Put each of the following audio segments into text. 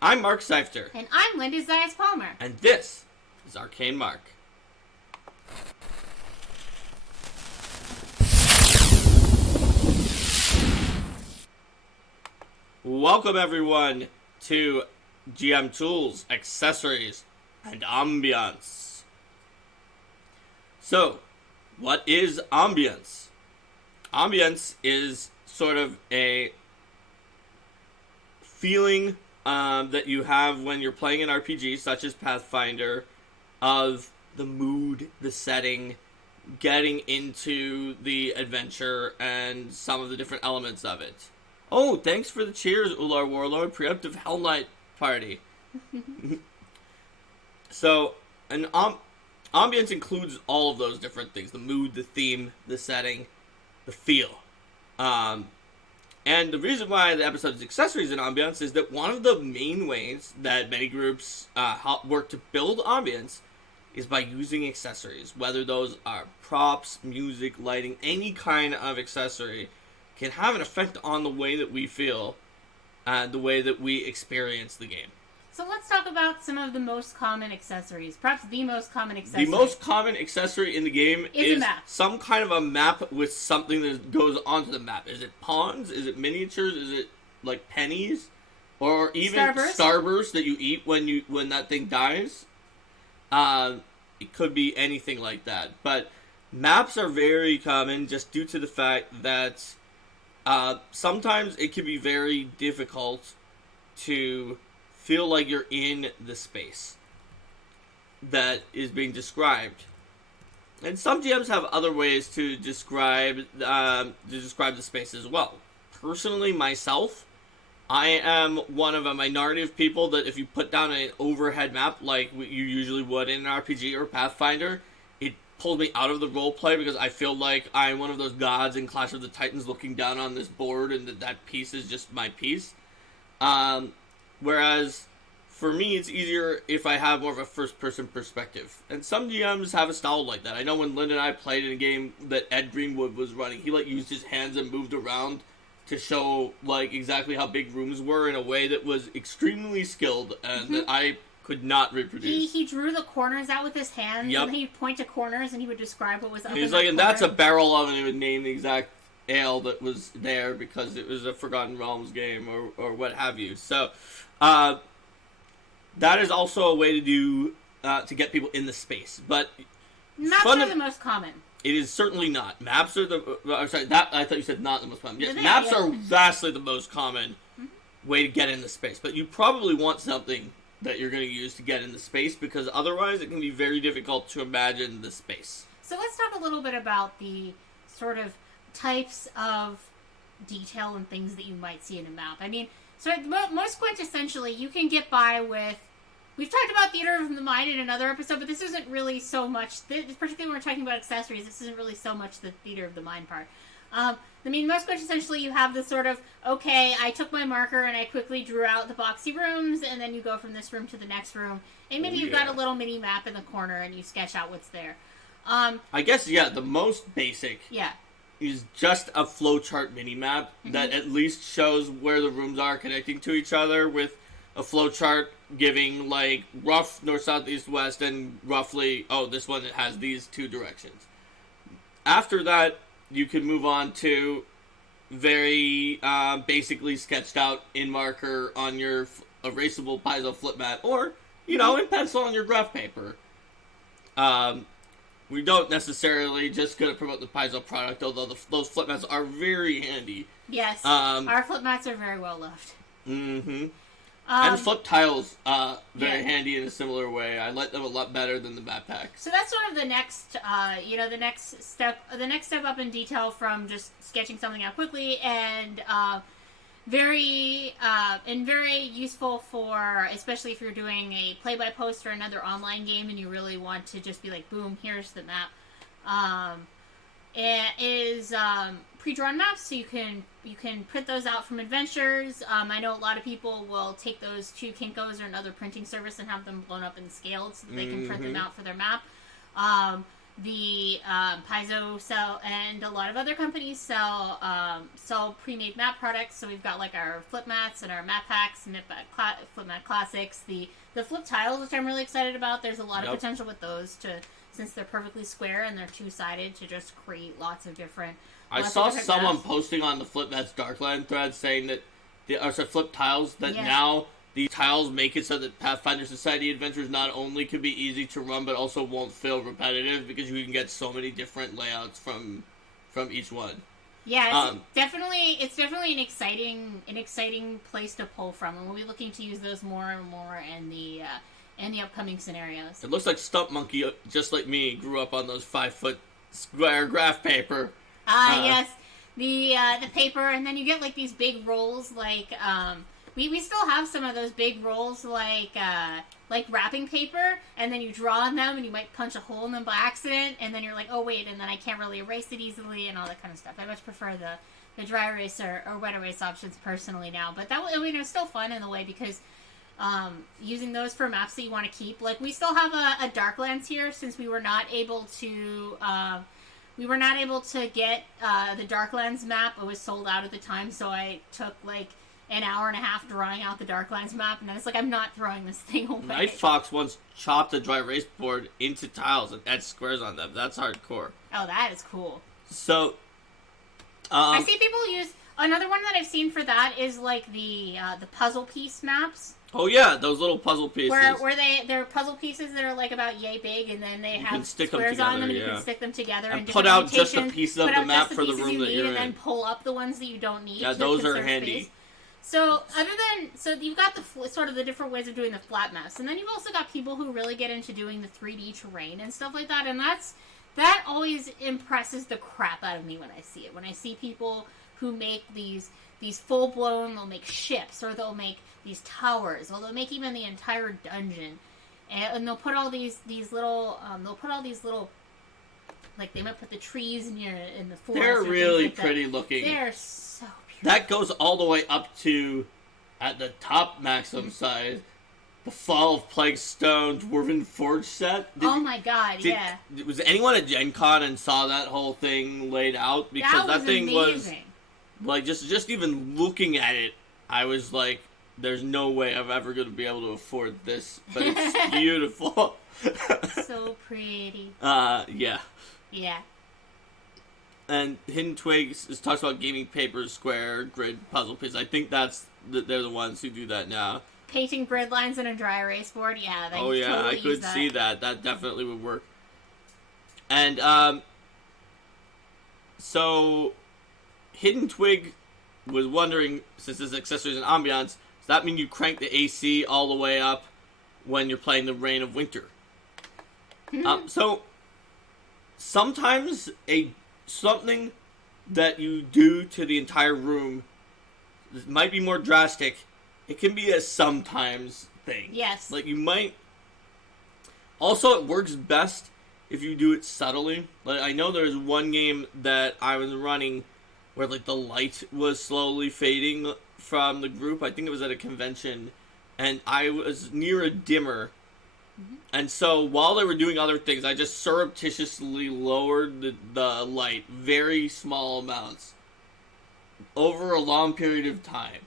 I'm Mark Seifter. And I'm Linda Zayas-Palmer. And this is Arcane Mark. Welcome everyone to GM Tools, Accessories, and Ambiance. So, what is Ambiance? Ambiance is sort of a feeling that you have when you're playing an RPG, such as Pathfinder, of the mood, the setting, getting into the adventure, and some of the different elements of it. Oh, thanks for the cheers, Ular Warlord. Preemptive Hell Knight party. So, an ambience includes all of those different things. The mood, the theme, the setting, the feel. And the reason why the episode is Accessories and Ambiance is that one of the main ways that many groups work to build ambience is by using accessories. Whether those are props, music, lighting, any kind of accessory can have an effect on the way that we feel, the way that we experience the game. So let's talk about some of the most common accessories. Perhaps the most common accessory. The most common accessory in the game is a map. Some kind of a map with something that goes onto the map. Is it pawns? Is it miniatures? Is it like pennies? Or even starburst that you eat when that thing dies? It could be anything like that. But maps are very common just due to the fact that sometimes it can be very difficult to feel like you're in the space that is being described. And some GMs have other ways to describe the space as well. Personally, myself, I am one of a minority of people that if you put down an overhead map like you usually would in an RPG or Pathfinder, it pulls me out of the roleplay because I feel like I'm one of those gods in Clash of the Titans looking down on this board and that piece is just my piece. Whereas, for me, it's easier if I have more of a first-person perspective. And some GMs have a style like that. I know when Lynn and I played in a game that Ed Greenwood was running, he used his hands and moved around to show exactly how big rooms were in a way that was extremely skilled and that I could not reproduce. He drew the corners out with his hands, yep. And he'd point to corners and he would describe what was up. He's and that's a barrel of, and he would name the exact ale that was there because it was a Forgotten Realms game or what have you. So, that is also a way to do to get people in the space. But maps are the most common. It is certainly not. Maps are I thought you said not the most common. Yes, maps are vastly the most common way to get in the space. But you probably want something that you're going to use to get in the space because otherwise it can be very difficult to imagine the space. So let's talk a little bit about the sort of types of detail and things that you might see in a map. I mean, so most quintessentially, you can get by with. We've talked about theater of the mind in another episode, but this isn't really so much. Particularly when we're talking about accessories, this isn't really so much the theater of the mind part. I mean, most quintessentially, you have this sort of okay. I took my marker and I quickly drew out the boxy rooms, and then you go from this room to the next room, and maybe you've got a little mini map in the corner, and you sketch out what's there. I guess the most basic. Yeah. Is just a flowchart mini-map that at least shows where the rooms are connecting to each other with a flowchart giving, rough north, south, east, west, and roughly, this one has these two directions. After that, you can move on to very basically sketched out in marker on your erasable Paizo flip mat, or, in pencil on your graph paper. We don't necessarily just going to promote the Paizo product, although those flip mats are very handy. Yes, our flip mats are very well loved. Mm-hmm. And flip tiles, very handy in a similar way. I like them a lot better than the map pack. So that's sort of the next, the next step up in detail from just sketching something out quickly, and very useful for, especially if you're doing a play-by-post or another online game and you really want to just be like, boom, here's the map. It is pre-drawn maps, so you can print those out from adventures. I know a lot of people will take those to Kinko's or another printing service and have them blown up and scaled so that they can print them out for their map. the Paizo sell, and a lot of other companies sell pre-made map products. So we've got like our flip mats and our map packs, and flip mat classics, the flip tiles, which I'm really excited about. There's a lot of potential with those since they're perfectly square and they're two-sided, to just create lots of different. I saw someone posting on the Flip Mats Darkland thread saying that flip tiles that now these tiles make it so that Pathfinder Society adventures not only can be easy to run, but also won't feel repetitive because you can get so many different layouts from each one. Yeah, it's definitely an exciting place to pull from, and we'll be looking to use those more and more in the upcoming scenarios. It looks like Stump Monkey, just like me, grew up on those 5-foot square graph paper. Yes, the paper, and then you get like these big rolls, like we still have some of those big rolls, like wrapping paper, and then you draw on them, and you might punch a hole in them by accident, and then you're like, oh wait, and then I can't really erase it easily, and all that kind of stuff. I much prefer the dry erase or wet erase options personally now, but that it's still fun in a way because using those for maps that you want to keep, like we still have a Darklands here since we were not able to. We were not able to get the Darklands map. It was sold out at the time, so I took like an hour and a half drawing out the Darklands map, and then it's like, I'm not throwing this thing away. Night Fox once chopped a dry erase board into tiles and had squares on them. That's hardcore. Oh, that is cool. So, I see people use another one that I've seen for that is like the puzzle piece maps. Oh yeah, those little puzzle pieces. Where they're puzzle pieces that are like about yay big, and then they have squares on them, and you can stick them together. And put out just the pieces of the map for the room that you're in, and then pull up the ones that you don't need. Yeah, those are handy. Space. So you've got the sort of the different ways of doing the flat maps, and then you've also got people who really get into doing the 3D terrain and stuff like that, and that always impresses the crap out of me when I see it. When I see people who make these full blown, they'll make ships, or they'll make these towers, or they'll make even the entire dungeon, and they'll put all these little like they might put the trees in the forest. They're really pretty looking. They're so beautiful. That goes all the way up to, at the top maximum size, the Fall of Plague Stone Dwarven Forge set. Oh my god, yeah. Was anyone at Gen Con and saw that whole thing laid out? Because that thing amazing. Was like just even looking at it, I was like, there's no way I'm ever going to be able to afford this, but it's beautiful. So pretty. Yeah. Yeah. And Hidden Twigs talks about gaming paper, square, grid, puzzle pieces. I think they're the ones who do that now. Painting grid lines on a dry erase board, yeah. Oh yeah, totally I could see that. That definitely would work. And so Hidden Twig was wondering, since this accessories and ambiance, does that mean you crank the AC all the way up when you're playing the Reign of Winter? So sometimes something that you do to the entire room might be more drastic. It can be a sometimes thing. Yes. Like you might. Also, it works best if you do it subtly. Like I know there's one game that I was running where like the light was slowly fading from the group. I think it was at a convention, and I was near a dimmer. Mm-hmm. And so while they were doing other things, I just surreptitiously lowered the light very small amounts over a long period of time.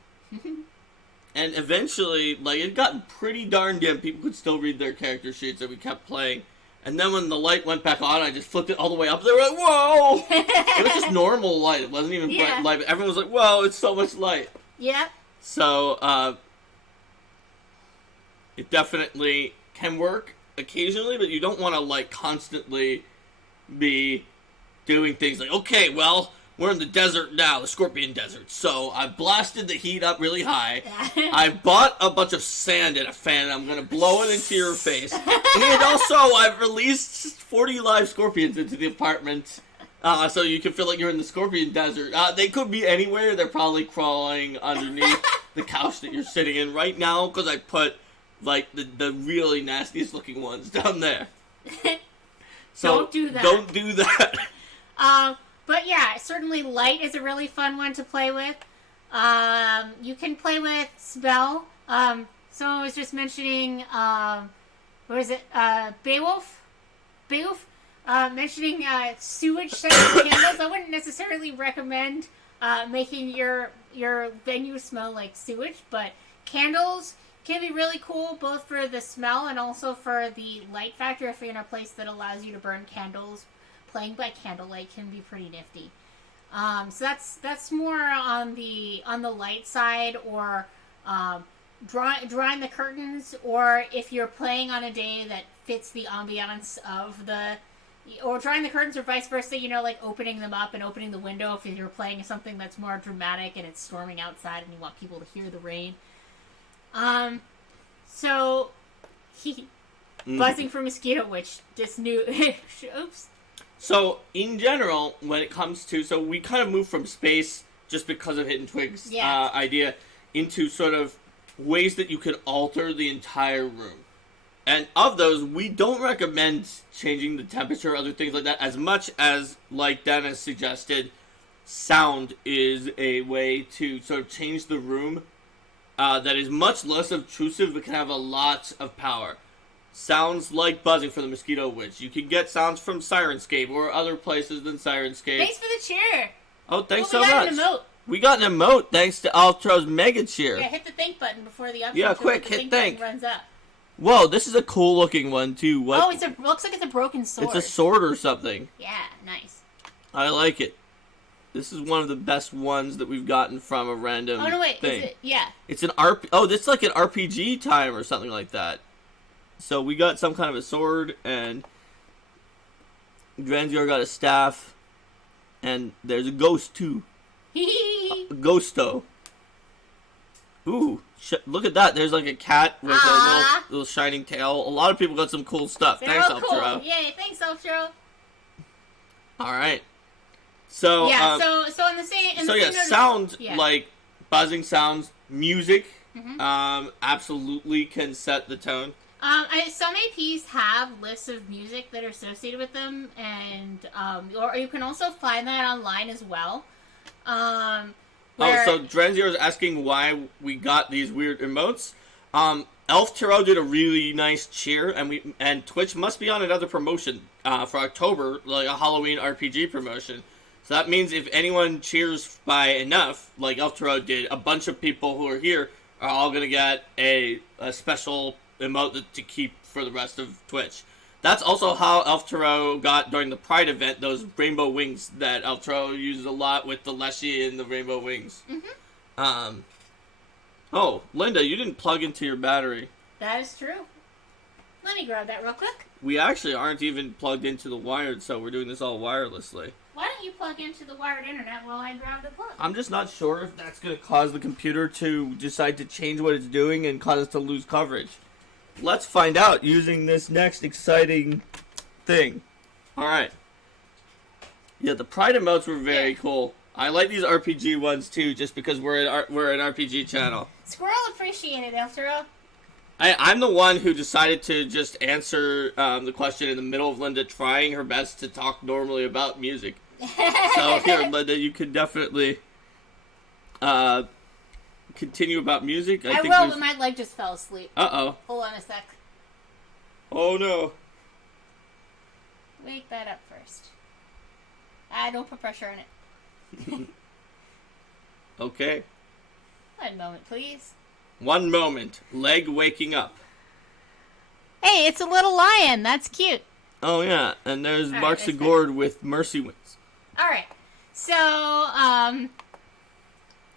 And eventually, like, it got pretty darn dim. People could still read their character sheets, and we kept playing. And then when the light went back on, I just flipped it all the way up. They were like, whoa! It was just normal light. It wasn't even bright light. But everyone was like, whoa, it's so much light. Yeah. So, it definitely can work occasionally, but you don't want to, like, constantly be doing things like, okay, well, we're in the desert now, the Scorpion Desert, so I blasted the heat up really high. I bought a bunch of sand in a fan, and I'm going to blow it into your face. And also, I've released 40 live scorpions into the apartment, so you can feel like you're in the Scorpion Desert. They could be anywhere. They're probably crawling underneath the couch that you're sitting in right now, because I put, like, the really nastiest looking ones down there. So don't do that. Don't do that. But yeah, certainly light is a really fun one to play with. You can play with spell. Someone was just mentioning, what is it? Beowulf? Beowulf? mentioning sewage scented candles. I wouldn't necessarily recommend making your venue smell like sewage, but candles can be really cool, both for the smell and also for the light factor. If you're in a place that allows you to burn candles, playing by candlelight can be pretty nifty. So that's more on the light side, or drawing the curtains, or if you're playing on a day that fits the ambiance of or drawing the curtains, or vice versa, like opening them up and opening the window if you're playing something that's more dramatic and it's storming outside and you want people to hear the rain. So buzzing for mosquito, which just knew. Oops. So in general, when it comes to, so we kind of moved from space just because of Hidden Twig's idea into sort of ways that you could alter the entire room. And of those, we don't recommend changing the temperature or other things like that as much as, like Dennis suggested, sound is a way to sort of change the room that is much less obtrusive but can have a lot of power. Sounds like buzzing for the Mosquito Witch. You can get sounds from Sirenscape or other places than Sirenscape. Thanks for the cheer. Oh, thanks so much. We got an emote. We got an emote thanks to Altro's mega cheer. Yeah, hit the think button before the quick, hit think. Runs up. Whoa, this is a cool looking one too. What? Oh, looks like it's a broken sword. It's a sword or something. Yeah, nice. I like it. This is one of the best ones that we've gotten from a random thing. Oh, no, wait. Is it? Yeah. It's an this is like an RPG time or something like that. So we got some kind of a sword, and Dranzior got a staff, and there's a ghost too. A ghosto. Ooh, look at that. There's like a cat with a little shining tail. A lot of people got some cool stuff. Thanks, Ultro. Cool. Yay, thanks, Ultro. Alright. So, so in the same... sound, like buzzing sounds, music, absolutely can set the tone. Some APs have lists of music that are associated with them, and or you can also find that online as well. So Dranzior is asking why we got these weird emotes. Elf Tarot did a really nice cheer, and Twitch must be on another promotion for October, like a Halloween RPG promotion. So that means if anyone cheers by enough, like Elf Tarot did, a bunch of people who are here are all going to get a special emote to keep for the rest of Twitch. That's also how Elf Tarot got during the Pride event, those rainbow wings that Elf Tarot uses a lot with the Leshy and the rainbow wings. Oh, Linda, you didn't plug into your battery. That is true. Let me grab that real quick. We actually aren't even plugged into the wired, so we're doing this all wirelessly. Why don't you plug into the wired internet while I grab the plug? I'm just not sure if that's going to cause the computer to decide to change what it's doing and cause us to lose coverage. Let's find out using this next exciting thing. Alright. Yeah, the Pride emotes were very cool. I like these RPG ones too, just because we're an RPG channel. Squirrel appreciated, after all. I'm the one who decided to just answer the question in the middle of Linda trying her best to talk normally about music. So here, Linda, you can definitely continue about music. I will, but my leg just fell asleep. Uh-oh. Hold on a sec. Oh, no. Wake that up first. Don't put pressure on it. Okay. 1 moment, please. 1 moment. Leg waking up. Hey, it's a little lion. That's cute. Oh, yeah. And there's Mark Sigurd with Mercy Wings. Alright. So,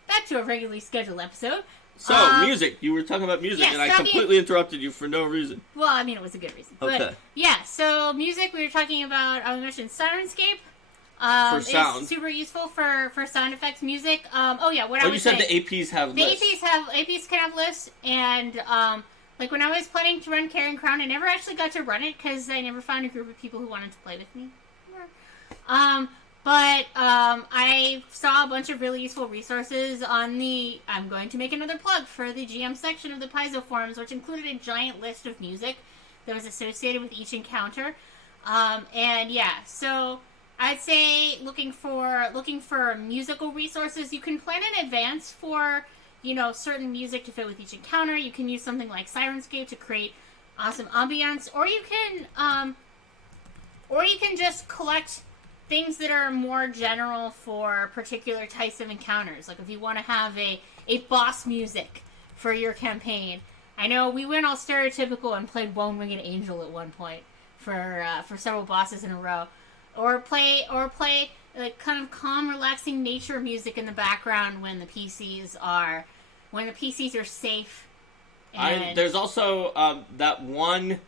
back to a regularly scheduled episode. So, music. You were talking about music, and I completely interrupted you for no reason. Well, I mean, it was a good reason. Okay. But, yeah, so music, we were talking about, I mentioned Sirenscape. For sound. It's super useful for sound effects music. You said the APs have lists. APs can have lists, and, like, when I was planning to run Carrying Crown, I never actually got to run it, because I never found a group of people who wanted to play with me. But I saw a bunch of really useful resources on I'm going to make another plug for the GM section of the Paizo forums, which included a giant list of music that was associated with each encounter. So I'd say looking for musical resources. You can plan in advance for, certain music to fit with each encounter. You can use something like Sirenscape to create awesome ambiance, or you can Or you can just collect things that are more general for particular types of encounters. Like if you want to have a boss music for your campaign. I know we went all stereotypical and played One Winged Angel at one point for several bosses in a row. Or play like kind of calm, relaxing nature music in the background when the PCs are safe. And There's also that one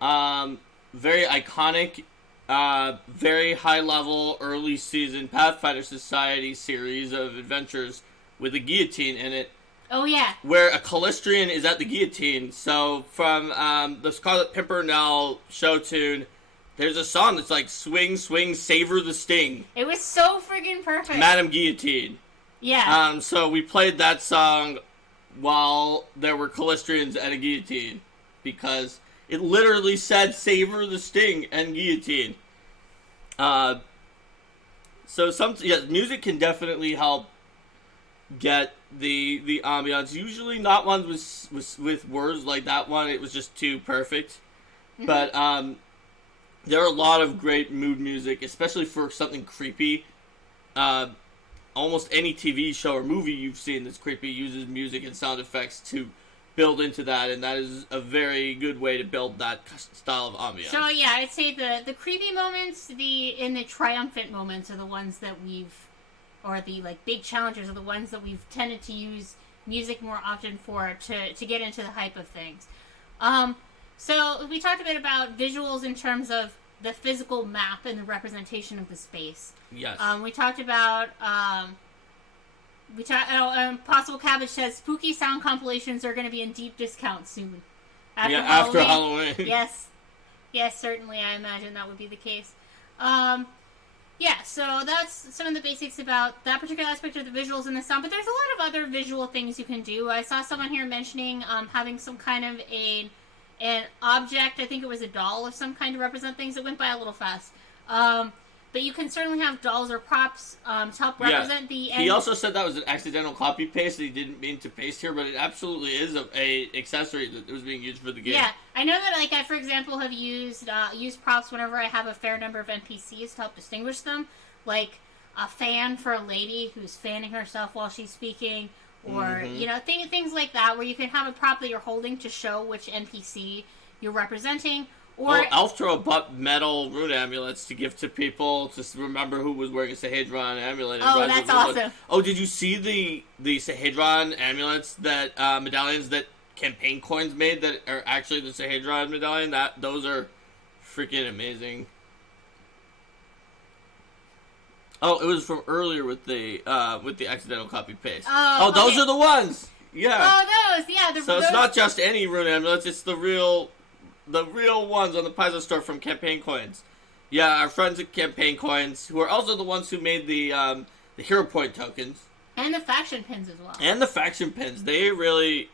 very iconic, very high level early season Pathfinder Society series of adventures with a guillotine in it. Oh yeah. Where a Calistrian is at the guillotine. So from the Scarlet Pimpernel show tune, there's a song that's like swing, swing, savor the sting. It was so friggin' perfect. Madame Guillotine. Yeah. So we played that song while there were Calistrians at a guillotine because it literally said savor the sting and guillotine. So music can definitely help get the ambiance. Usually not ones with words like that one. It was just too perfect. Mm-hmm. But there are a lot of great mood music, especially for something creepy. Almost any TV show or movie you've seen that's creepy uses music and sound effects to build into that, and that is a very good way to build that style of ambiance. So yeah, I'd say the creepy moments, the triumphant moments are the ones that or the like big challenges are the ones that we've tended to use music more often for to get into the hype of things. So we talked a bit about visuals in terms of the physical map and the representation of the space. Yes. We talked about Possible Cabbage says spooky sound compilations are going to be in deep discount soon. After Halloween. Yes, certainly. I imagine that would be the case. So that's some of the basics about that particular aspect of the visuals and the sound. But there's a lot of other visual things you can do. I saw someone here mentioning having some kind of an object. I think it was a doll of some kind to represent things. It went by a little fast. But you can certainly have dolls or props to help represent the end. He also said that was an accidental copy paste that he didn't mean to paste here, but it absolutely is a accessory that was being used for the game. Yeah, I know that I, for example, have used props whenever I have a fair number of NPCs to help distinguish them, like a fan for a lady who's fanning herself while she's speaking, or things like that, where you can have a prop that you're holding to show which NPC you're representing. Or Elf throw metal rune amulets to give to people to remember who was wearing a Sahedron amulet. Oh, that's awesome. Oh, did you see the Sahedron amulets that medallions that campaign coins made that are actually the Sahedron medallion? Those are freaking amazing. Oh, it was from earlier with the accidental copy paste. Oh, those are the ones. Yeah. Oh, those. Yeah. It's not just any rune amulets. It's the real ones on the Paizo store from Campaign Coins. Yeah, our friends at Campaign Coins, who are also the ones who made the Hero Point tokens. And the faction pins as well. And the faction pins. They really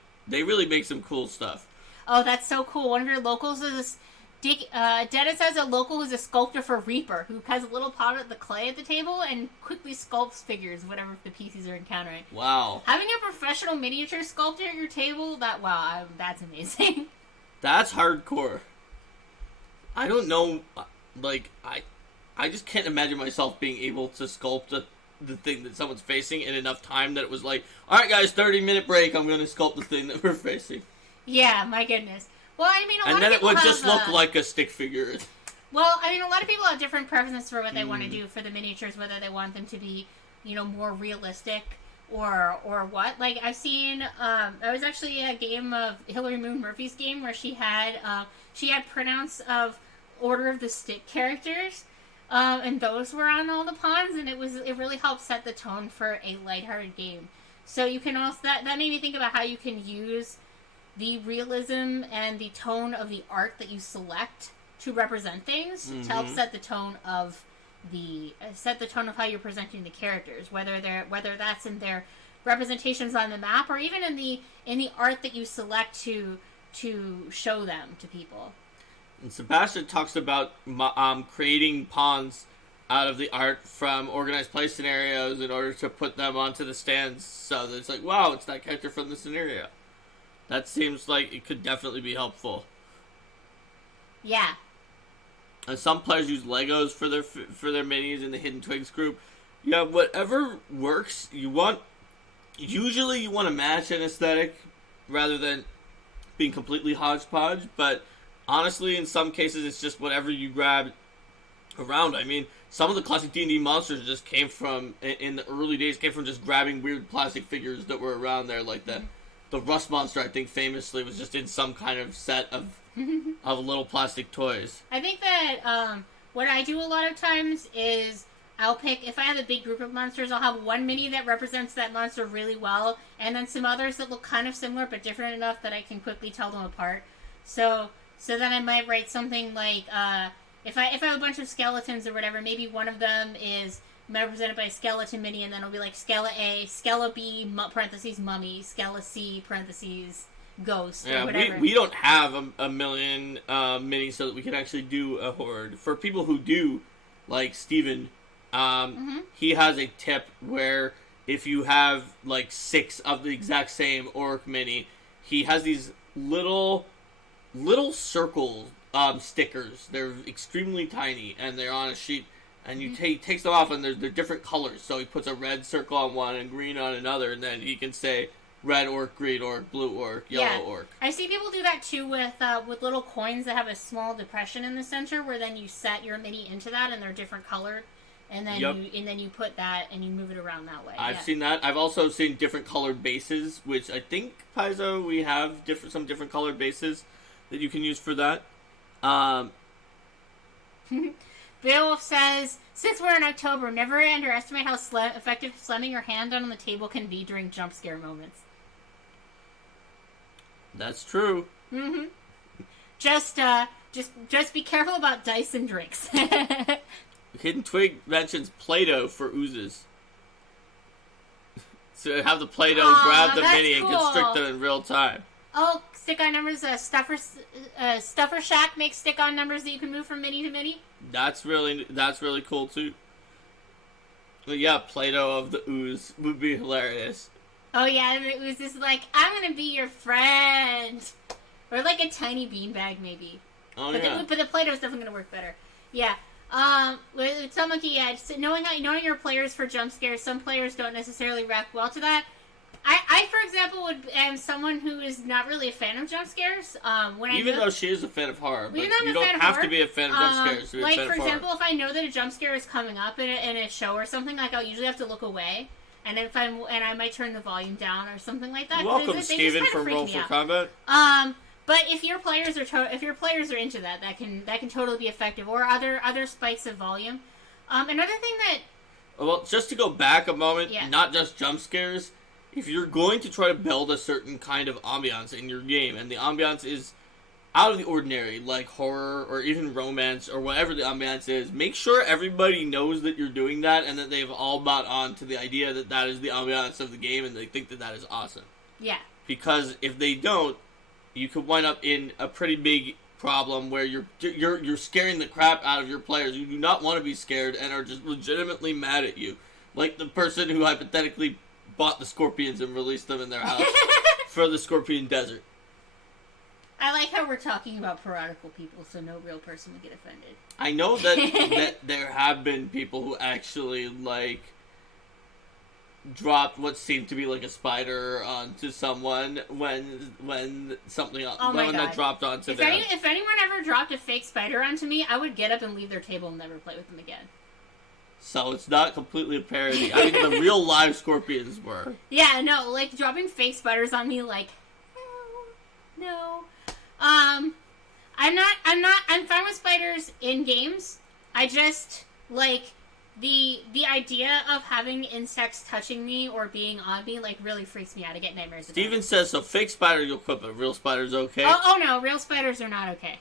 make some cool stuff. Oh, that's so cool. One of your locals is Dennis has a local who's a sculptor for Reaper, who has a little pot of the clay at the table and quickly sculpts figures, whatever the PCs are encountering. Wow. Having a professional miniature sculptor at your table, that's amazing. That's hardcore. I don't know, I just can't imagine myself being able to sculpt the thing that someone's facing in enough time that it was like, alright guys, 30-minute break, I'm going to sculpt the thing that we're facing. Yeah, my goodness. Well, I mean, a lot of people And then it would just look like a stick figure. Well, I mean, a lot of people have different preferences for what they want to do for the miniatures, whether they want them to be, more realistic or what. Like, I've seen, I was actually at a game of Hillary Moon Murphy's game where she had printouts of Order of the Stick characters, and those were on all the pawns, and it really helped set the tone for a lighthearted game. So you can also, that made me think about how you can use the realism and the tone of the art that you select to represent things to help set the tone of how you're presenting the characters, whether that's in their representations on the map or even in the art that you select to show them to people. And Sebastian talks about creating pawns out of the art from organized play scenarios in order to put them onto the stands, so that it's like, wow, it's that character from the scenario. That seems like it could definitely be helpful. Yeah. And some players use Legos for their minis in the Hidden Twigs group. Yeah, whatever works. Usually you want to match an aesthetic rather than being completely hodgepodge. But honestly, in some cases, it's just whatever you grab around. I mean, some of the classic D&D monsters just came from, in the early days, came from just grabbing weird plastic figures that were around there, like that. The Rust Monster, I think, famously was just in some kind of set of little plastic toys. I think that what I do a lot of times is I'll pick, if I have a big group of monsters, I'll have one mini that represents that monster really well, and then some others that look kind of similar but different enough that I can quickly tell them apart. So then I might write something like, if I have a bunch of skeletons or whatever, maybe one of them is represented by a skeleton mini, and then it'll be like Skella A, Skella B, parentheses mummy, Skella C, parentheses ghost, or whatever. We don't have a million minis so that we can actually do a horde. For people who do, like Steven, he has a tip where if you have like 6 of the exact same orc mini, he has these little circle stickers. They're extremely tiny, and they're on a sheet. And you takes them off, and they're different colors. So he puts a red circle on one and green on another, and then he can say red orc, green orc, blue orc, yellow orc. I see people do that too with little coins that have a small depression in the center, where then you set your mini into that, and they're different colored, and then you put that and you move it around that way. I've seen that. I've also seen different colored bases, which I think Paizo we have some different colored bases that you can use for that. Beowulf says, since we're in October, never underestimate how effective slamming your hand on the table can be during jump scare moments. That's true. Mm-hmm. Just be careful about dice and drinks. Hidden Twig mentions Play-Doh for oozes. So have the Play-Doh grab the mini and constrict them in real time. Oh, stick-on numbers. Stuffer Shack makes stick-on numbers that you can move from mini to mini. That's really cool too. But yeah, Play-Doh of the ooze would be hilarious. Oh yeah, and the ooze is like, I'm gonna be your friend, or like a tiny beanbag maybe. Oh but yeah. But the Play-Doh is definitely gonna work better. Yeah. With some monkey, knowing your players for jump scares, some players don't necessarily react well to that. I, for example, am someone who is not really a fan of jump scares. Even though she is a fan of horror, but you don't have to be a fan of jump scares to be a fan of horror. Like, for example, if I know that a jump scare is coming up in a show or something, like, I'll usually have to look away, and I might turn the volume down or something like that. Welcome, Steven, from Roll for Combat. But if your players are into that can totally be effective, or other spikes of volume. Another thing that. Well, just to go back a moment, not just jump scares. If you're going to try to build a certain kind of ambiance in your game, and the ambiance is out of the ordinary, like horror or even romance or whatever the ambiance is, make sure everybody knows that you're doing that and that they've all bought on to the idea that that is the ambiance of the game and they think that that is awesome. Yeah. Because if they don't, you could wind up in a pretty big problem where you're scaring the crap out of your players who do not want to be scared and are just legitimately mad at you. Like the person who hypothetically bought the scorpions and released them in their house for the Scorpion Desert. I like how we're talking about piratical people, so no real person would get offended. I know that there have been people who actually like dropped what seemed to be like a spider onto someone when something that dropped onto them. If anyone ever dropped a fake spider onto me, I would get up and leave their table and never play with them again. So it's not completely a parody. I mean, the real live scorpions were. Yeah, no, like dropping fake spiders on me, like, no. I'm fine with spiders in games. I just like the idea of having insects touching me or being on me, like, really freaks me out. I get nightmares. Steven says, so fake spider you'll quit, but real spider's okay. Oh no, real spiders are not okay.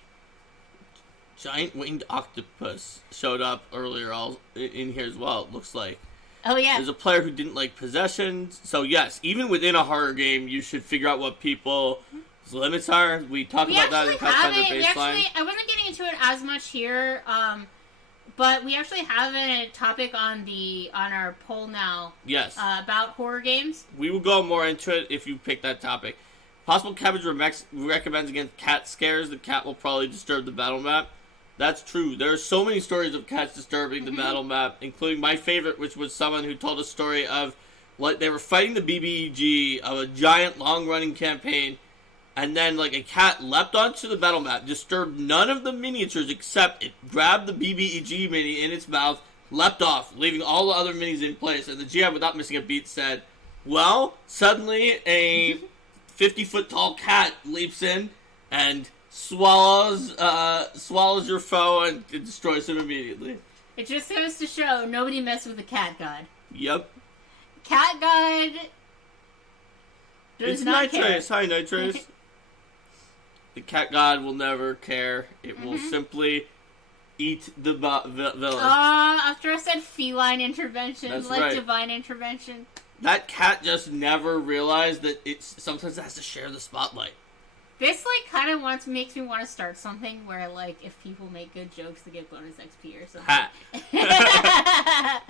Giant winged octopus showed up earlier in here as well, it looks like. Oh, yeah. There's a player who didn't like possessions. So, yes, even within a horror game, you should figure out what people's limits are. We talked about that in Pathfinder Baseline. I wasn't getting into it as much here, but we actually have a topic on our poll now. Yes. About horror games. We will go more into it if you pick that topic. Possible Cabbage recommends against cat scares. The cat will probably disturb the battle map. That's true. There are so many stories of cats disturbing the battle map, including my favorite, which was someone who told a story of, like, they were fighting the BBEG of a giant, long-running campaign, and then, like, a cat leapt onto the battle map, disturbed none of the miniatures except it grabbed the BBEG mini in its mouth, leapt off, leaving all the other minis in place, and the GM, without missing a beat, said, well, suddenly a 50-foot-tall cat leaps in and swallows your foe and destroys him immediately. It just goes to show nobody messed with the cat god. Yep. Cat god does not care. Nitrace. Hi, Nitrace. The cat god will never care. It will simply eat the villain. After I said feline intervention, That's like right. divine intervention. That cat just never realized that sometimes it has to share the spotlight. This, like, kind of makes me want to start something where, like, if people make good jokes, they get bonus XP or something. Ha!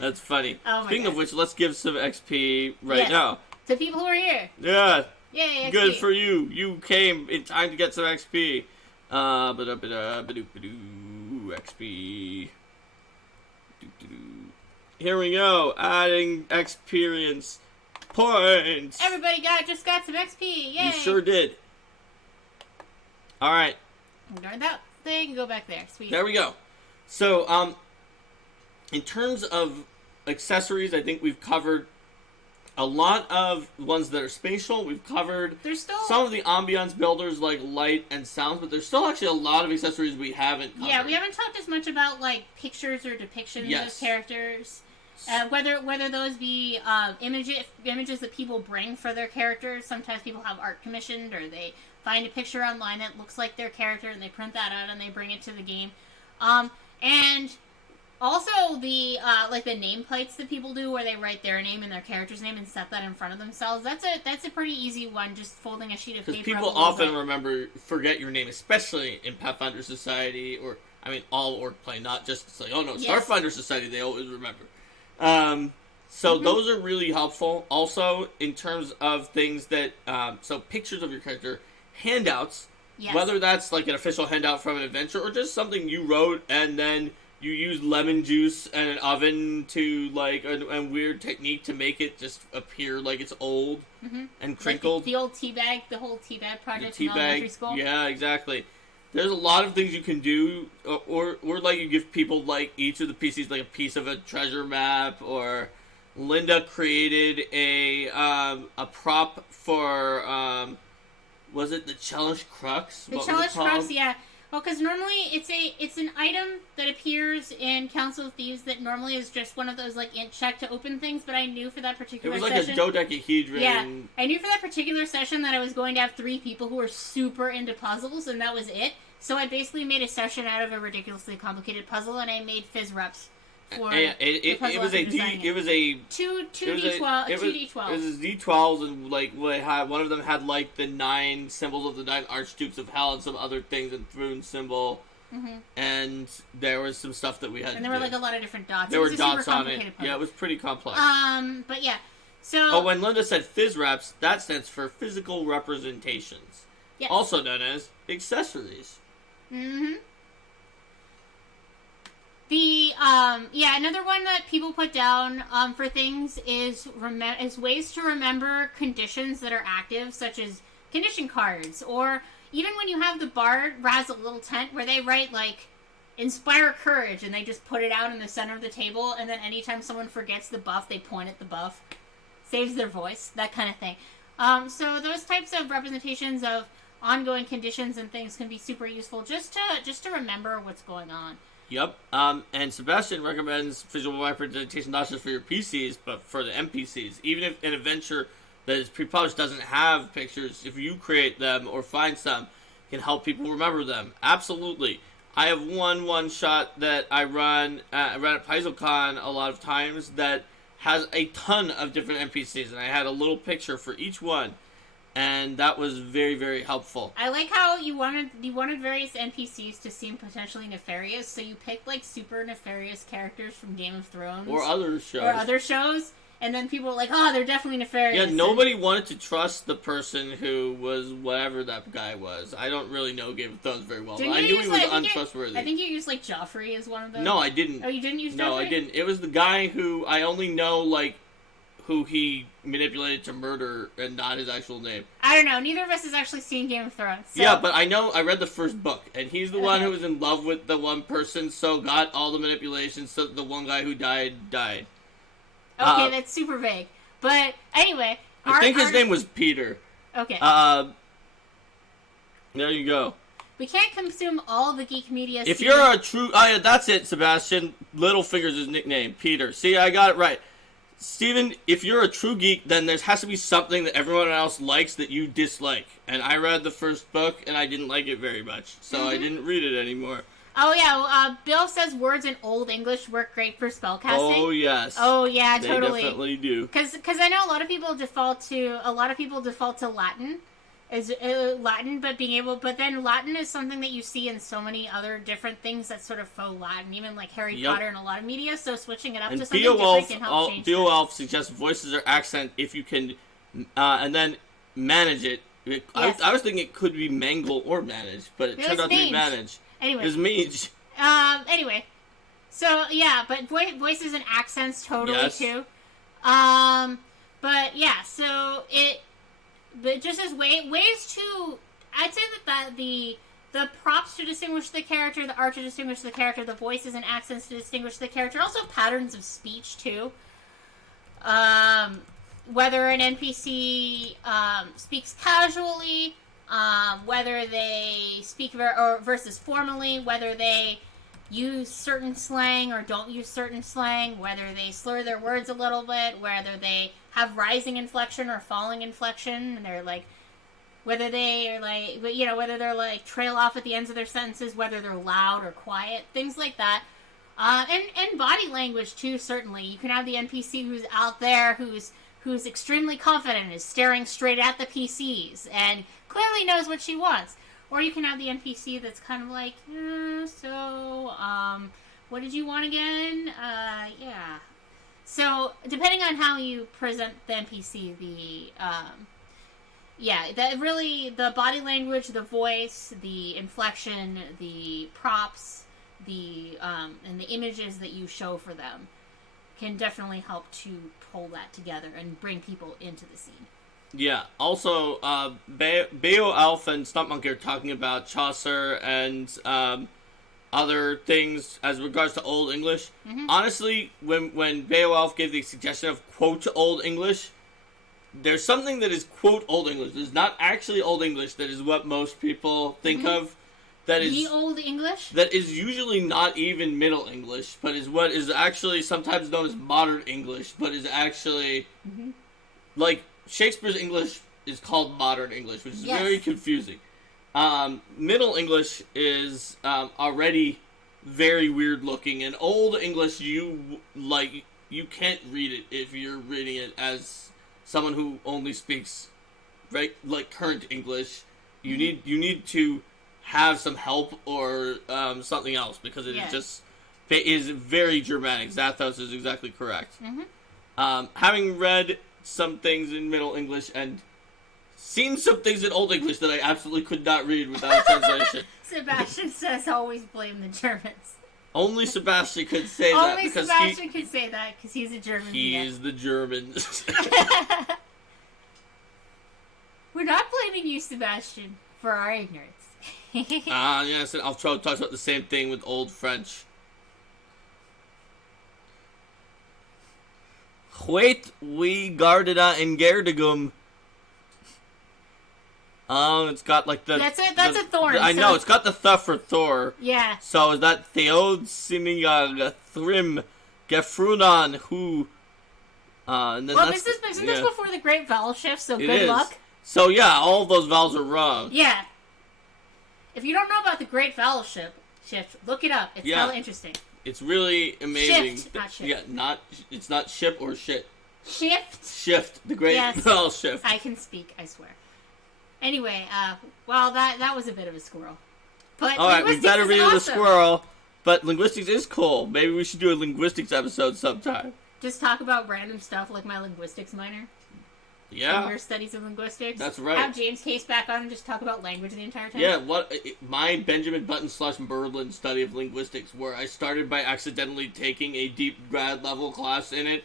That's funny. Oh my Speaking God. of which, let's give some XP right now. To people who are here. Yeah. Yay, XP. Good for you. You came in time to get some XP. XP. Here we go. Adding experience points. Everybody just got some XP. Yay. You sure did. All right. Ignore that thing. Go back there. Sweet. There we go. So, in terms of accessories, I think we've covered a lot of ones that are spatial. We've covered some of the ambiance builders like light and sounds, but there's still actually a lot of accessories we haven't covered. Yeah, we haven't talked as much about, like, pictures or depictions of characters. Whether those be images that people bring for their characters. Sometimes people have art commissioned, or they find a picture online that looks like their character, and they print that out and they bring it to the game. And also the like the nameplates that people do, where they write their name and their character's name and set that in front of themselves. That's a pretty easy one. Just folding a sheet of paper. Because people often forget your name, especially in Pathfinder Society, or I mean all orc play, not just it's like Starfinder Society. They always remember. So those are really helpful. Also, in terms of things that, so pictures of your character, handouts, whether that's like an official handout from an adventure or just something you wrote and then you use lemon juice and an oven to like a weird technique to make it just appear like it's old and crinkled. Like the old teabag, the whole teabag project in elementary school. Yeah, exactly. There's a lot of things you can do, or like you give people like each of the PCs like a piece of a treasure map, or Linda created a prop for was it the Chelish Crux? The Chelish Crux, yeah. Well, because normally it's an item that appears in Council of Thieves that normally is just one of those like int check to open things. But I knew for that particular session, it was like a dodecahedron. Yeah, I knew for that particular session that I was going to have 3 people who were super into puzzles, and that was it. So I basically made a session out of a ridiculously complicated puzzle, and I made Fizz reps for it was a 2d12. It was D12s, and like one of them had like the 9 symbols of the 9 archdukes of hell and some other things, and Thrune symbol. And there was some stuff that we had. And there were like a lot of different dots. There were dots on it. Puzzle. Yeah, it was pretty complex. But yeah. So when Linda said Fizz reps, that stands for physical representations. Yes. Also known as accessories. Another one that people put down for things is ways to remember conditions that are active, such as condition cards, or even when you have the bard has a little tent where they write like inspire courage, and they just put it out in the center of the table, and then anytime someone forgets the buff, they point at the buff, saves their voice, that kind of thing. So those types of representations of ongoing conditions and things can be super useful just to remember what's going on. Yep. And Sebastian recommends visual representation not just for your PCs, but for the NPCs. Even if an adventure that is pre-published doesn't have pictures, if you create them or find some, can help people remember them. Absolutely. I have one shot that I run at PaizoCon a lot of times that has a ton of different NPCs, and I had a little picture for each one. And that was very, very helpful. I like how you wanted various NPCs to seem potentially nefarious, so you picked like super nefarious characters from Game of Thrones or other shows, And then people were like, oh, they're definitely nefarious. Yeah, nobody wanted to trust the person who was whatever that guy was. I don't really know Game of Thrones very well, but I knew he was untrustworthy. I think you used, like, Joffrey as one of them. No, I didn't. Oh, you didn't use Joffrey? No, I didn't. It was the guy who I only know, like, who he manipulated to murder and not his actual name. I don't know. Neither of us has actually seen Game of Thrones. So. Yeah, but I know I read the first book, and he's the one who was in love with the one person, so got all the manipulations, so the one guy who died. Okay, that's super vague. But anyway, I think his name was Peter. Okay. There you go. We can't consume all the geek media. If you're a true, oh yeah, that's it, Sebastian. Littlefinger's his nickname, Peter. See, I got it right. Steven, if you're a true geek, then there has to be something that everyone else likes that you dislike. And I read the first book, and I didn't like it very much, so I didn't read it anymore. Oh, yeah, Bill says words in Old English work great for spellcasting. Oh, yes. Oh, yeah, totally. They definitely do. Because I know a lot of people default to Latin, but then Latin is something that you see in so many other different things that's sort of faux Latin, even like Harry Potter and a lot of media, so switching it up to something different can help change things. Beowulf suggests voices or accent if you can, and then manage it. Yes. I was thinking it could be mangle or manage, but it turned out to be manage. Anyway. It was mage. Anyway. So, yeah, but voices and accents totally, too. But, yeah, so but just as ways to, I'd say that the props to distinguish the character, the art to distinguish the character, the voices and accents to distinguish the character, also patterns of speech, too. Whether an NPC speaks casually, whether they speak versus formally, whether they use certain slang or don't use certain slang, whether they slur their words a little bit, whether they have rising inflection or falling inflection, and they're like, whether they're like trail off at the ends of their sentences, whether they're loud or quiet, things like that. And body language too, certainly. You can have the NPC who's out there, who's extremely confident, is staring straight at the PCs, and clearly knows what she wants. Or you can have the NPC that's kind of like, what did you want again? Yeah. So, depending on how you present the NPC, the body language, the voice, the inflection, the props, and the images that you show for them can definitely help to pull that together and bring people into the scene. Yeah. Also, Beowulf and Stump Monkey are talking about Chaucer and other things as regards to Old English. Mm-hmm. Honestly, when Beowulf gave the suggestion of quote Old English, there's something that is quote Old English. There's not actually Old English. That is what most people think of. That is the Old English? That is usually not even Middle English, but is what is actually sometimes known as Modern English, but is actually like Shakespeare's English is called Modern English, which is very confusing. Middle English is already very weird looking, and Old English you can't read it if you're reading it as someone who only speaks current English. You need to have some help or something else, because it is very Germanic. Zathos is exactly correct. Having read some things in Middle English and seen some things in Old English that I absolutely could not read without a translation. Sebastian says always blame the Germans. Only Sebastian could say that. Only Sebastian could say that because he's a German. He is the German. We're not blaming you, Sebastian, for our ignorance. Yes, and I'll try to talk about the same thing with Old French. Wait, we guarded in Gerdigum. It's got like the... That's a thorn. I know, it's got the th for Thor. Yeah. So is that Theod Simigag Thrim Gefrunan who... and then this is before the Great Vowel Shift, so good luck. So yeah, all of those vowels are wrong. Yeah. If you don't know about the Great Vowel Shift, look it up. It's hella interesting. It's really amazing. Shift, not shift. Yeah, it's not ship or shit. Shift. The Great Vowel Shift. I can speak, I swear. Anyway, that was a bit of a squirrel. But all right, we better read the squirrel. But linguistics is cool. Maybe we should do a linguistics episode sometime. just talk about random stuff like my linguistics minor. Yeah. Your studies of linguistics. That's right. Have James Case back on and just talk about language the entire time. Yeah, my Benjamin Button / Berlin study of linguistics, where I started by accidentally taking a deep grad level class in it,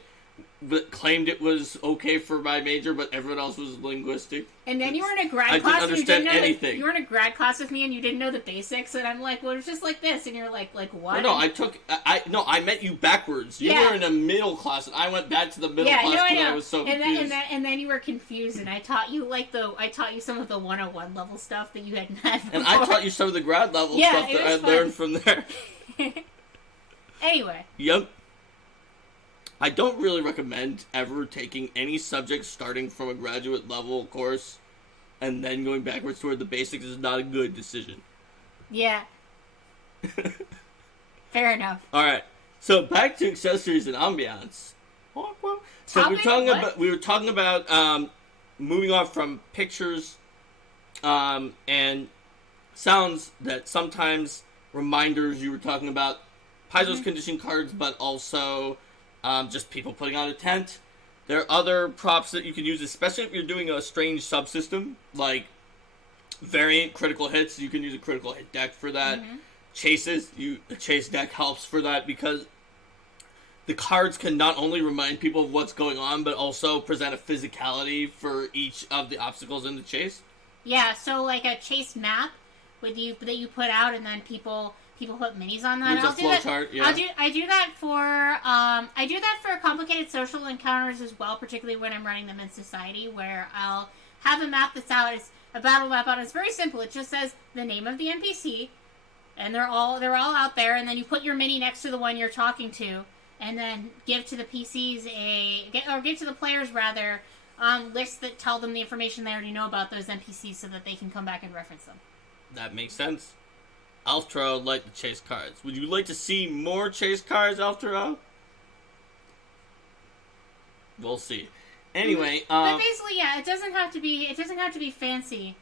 but claimed it was okay for my major, but everyone else was linguistic. And then you were in a grad class. I didn't understand anything. You were in a grad class with me, and you didn't know the basics. And I'm like, well, it's just like this. And you're like what? Well, no, I met you backwards. You were in a middle class, and I went back to the middle class because I was so confused. And then you were confused, and I taught you some of the 101 level stuff that you hadn't had before. And I taught you some of the grad level stuff that I learned from there. Anyway. Yep. I don't really recommend ever taking any subject starting from a graduate level course and then going backwards toward the basics is not a good decision. Yeah. Fair enough. Alright. So back to accessories and ambiance. So we were talking about moving on from pictures and sounds that sometimes reminders. You were talking about Paizo's condition cards, but also just people putting on a tent. There are other props that you can use, especially if you're doing a strange subsystem, like variant critical hits. You can use a critical hit deck for that. Chases, a chase deck helps for that because the cards can not only remind people of what's going on, but also present a physicality for each of the obstacles in the chase. Yeah, so like a chase map that you put out, and then people put minis on that. With a flowchart, yeah. I do that for complicated social encounters as well, particularly when I'm running them in society, where I'll have a map that's out. It's a battle map out. It's very simple. It just says the name of the NPC, and they're all out there, and then you put your mini next to the one you're talking to, and then give to the PCs give to the players rather lists that tell them the information they already know about those NPCs, so that they can come back and reference them. That makes sense. Alftro liked the chase cards. Would you like to see more chase cards, Alftro? We'll see. Anyway, but basically, yeah, it doesn't have to be fancy.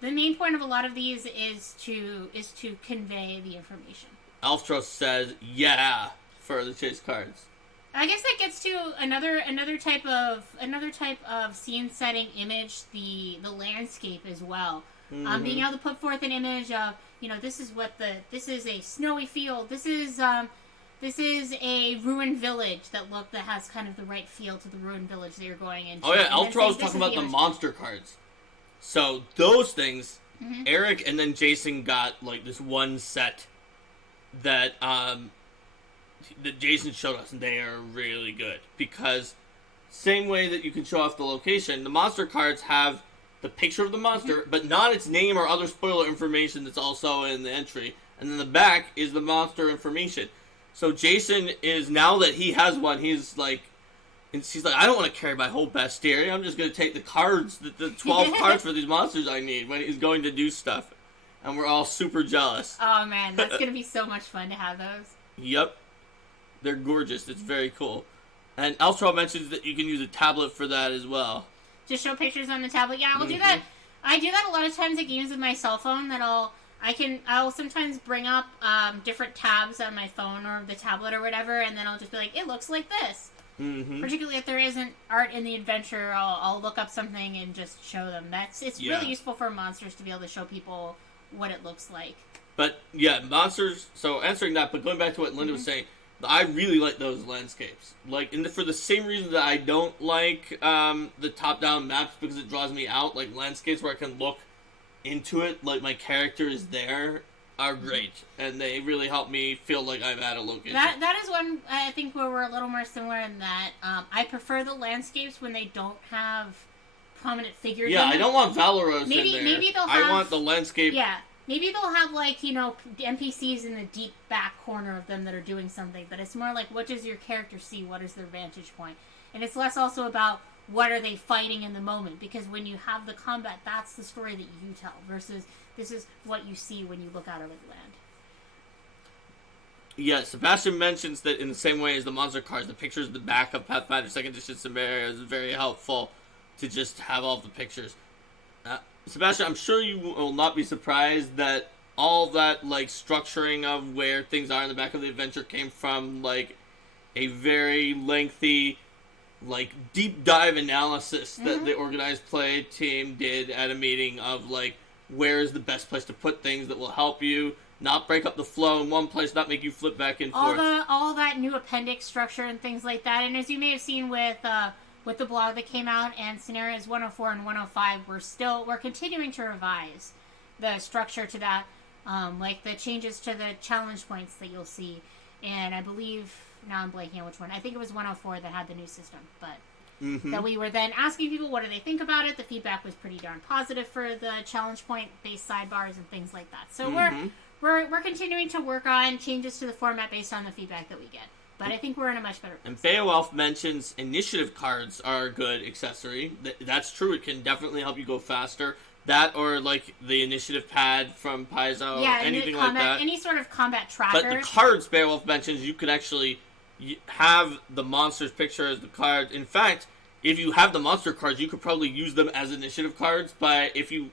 The main point of a lot of these is to convey the information. Alftro says, "Yeah," for the chase cards. I guess that gets to another type of scene setting image, the landscape as well. Being able to put forth an image of, this is a snowy field. This is a ruined village that has kind of the right feel to the ruined village that you're going into. Oh yeah, Alftro was talking about the monster cards. So those things, Eric and then Jason got like this one set that Jason showed us, and they are really good because same way that you can show off the location, the monster cards have the picture of the monster, but not its name or other spoiler information that's also in the entry. And then the back is the monster information. So Jason is, now that he has one, he's like, I don't want to carry my whole bestiary. I'm just going to take the cards, the 12 cards for these monsters I need when he's going to do stuff. And we're all super jealous. Oh man, that's going to be so much fun to have those. Yep. They're gorgeous. It's very cool. And Alftro mentions that you can use a tablet for that as well. Just show pictures on the tablet. Yeah, I'll do that. I do that a lot of times at games with my cell phone. I'll sometimes bring up different tabs on my phone or the tablet or whatever, and then I'll just be like, it looks like this. Particularly if there isn't art in the adventure, I'll look up something and just show them. It's really useful for monsters to be able to show people what it looks like. But yeah, monsters. So answering that, but going back to what Linda was saying. I really like those landscapes. For the same reason that I don't like the top-down maps because it draws me out, like landscapes where I can look into it, like my character is there, are great. And they really help me feel like I'm at a location. That is one, I think, where we're a little more similar in that I prefer the landscapes when they don't have prominent figures in them. I don't want Valoros in there. Maybe they'll have... I want the landscape... Yeah. Maybe they'll have, NPCs in the deep back corner of them that are doing something, but it's more like, what does your character see? What is their vantage point? And it's less also about what are they fighting in the moment, because when you have the combat, that's the story that you tell, versus this is what you see when you look out over the land. Yeah, Sebastian mentions that in the same way as the monster cards, the pictures of the back of Pathfinder 2nd Edition Samaria is very helpful to just have all the pictures. Sebastian, I'm sure you will not be surprised that all that, structuring of where things are in the back of the adventure came from, a very lengthy, like, deep dive analysis that the organized play team did at a meeting of, like, where is the best place to put things that will help you not break up the flow in one place, not make you flip back and forth. All that new appendix structure and things like that. And as you may have seen with the blog that came out, and scenarios 104 and 105, we're continuing to revise the structure to that, like the changes to the challenge points that you'll see. And I believe, now I'm blanking on which one, I think it was 104 that had the new system, but that we were then asking people what do they think about it. The feedback was pretty darn positive for the challenge point based sidebars and things like that. So we're continuing to work on changes to the format based on the feedback that we get. But I think we're in a much better place. And Beowulf mentions initiative cards are a good accessory. That's true. It can definitely help you go faster. That or, like, the initiative pad from Paizo, anything like that. Any sort of combat tracker. But the cards Beowulf mentions, you could actually have the monster's picture as the card. In fact, if you have the monster cards, you could probably use them as initiative cards. But if you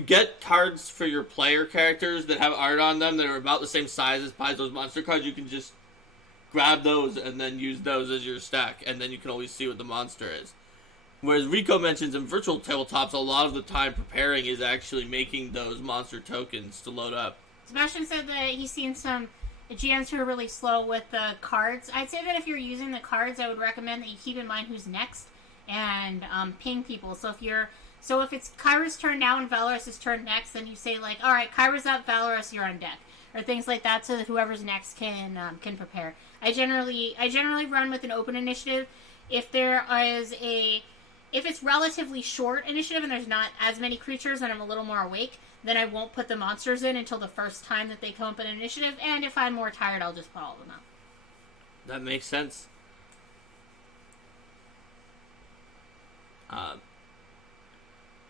get cards for your player characters that have art on them that are about the same size as Paizo's monster cards, you can just grab those and then use those as your stack, and then you can always see what the monster is. Whereas Rico mentions in virtual tabletops, a lot of the time preparing is actually making those monster tokens to load up. Sebastian said that he's seen some GMs who are really slow with the cards. I'd say that if you're using the cards, I would recommend that you keep in mind who's next and ping people. So if it's Kyra's turn now and Valorous' turn next, then you say, like, all right, Kyra's up, Valorous, you're on deck, or things like that, so that whoever's next can prepare. I generally run with an open initiative. If it's relatively short initiative and there's not as many creatures and I'm a little more awake, then I won't put the monsters in until the first time that they come up in initiative, and if I'm more tired, I'll just put all of them out. That makes sense.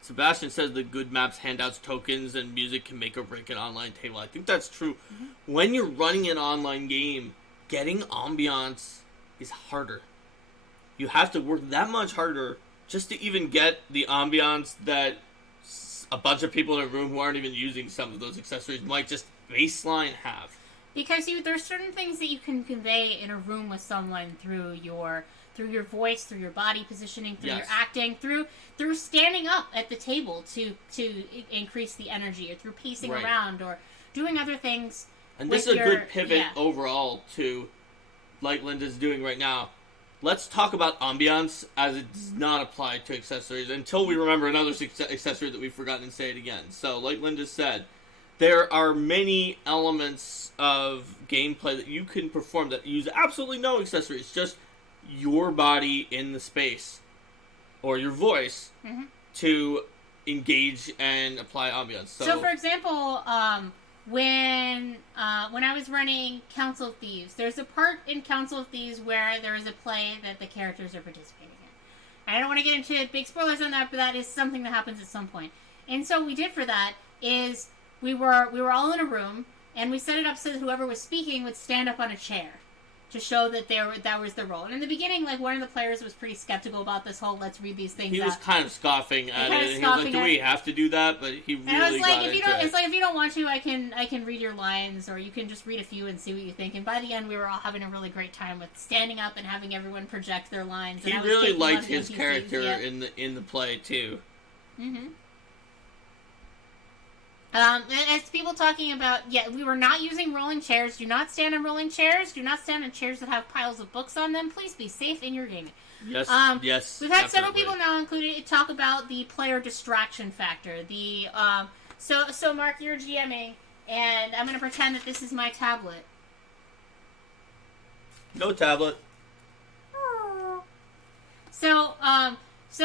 Sebastian says the good maps, handouts, tokens, and music can make or break an online table. I think that's true. When you're running an online game, getting ambiance is harder. You have to work that much harder just to even get the ambiance that a bunch of people in a room who aren't even using some of those accessories might just baseline have. Because there's certain things that you can convey in a room with someone through your voice, through your body positioning, through your acting, through standing up at the table to increase the energy, or through pacing around, or doing other things. And this is a good pivot overall to, like Linda's doing right now. Let's talk about ambiance as it does not apply to accessories until we remember another accessory that we've forgotten and say it again. So, like Linda said, there are many elements of gameplay that you can perform that use absolutely no accessories, just your body in the space or your voice to engage and apply ambiance. So for example, when I was running Council of Thieves, there's a part in Council of Thieves where there is a play that the characters are participating in. I don't want to get into big spoilers on that, but that is something that happens at some point. And so what we did for that is we were all in a room, and we set it up so that whoever was speaking would stand up on a chair to show that that was the role. And in the beginning, like, one of the players was pretty skeptical about this whole let's read these things out. He was kind of scoffing at it. He was like, do we have to do that? But he really got into it. It's like, if you don't want to, I can read your lines, or you can just read a few and see what you think. And by the end, we were all having a really great time with standing up and having everyone project their lines. He really liked his character in the play, too. As people talking about, we were not using rolling chairs. Do not stand on rolling chairs. Do not stand on chairs that have piles of books on them. Please be safe in your gaming. Yes, yes. We've had several people now included talk about the player distraction factor. So Mark, you're GMing, and I'm going to pretend that this is my tablet. No tablet. So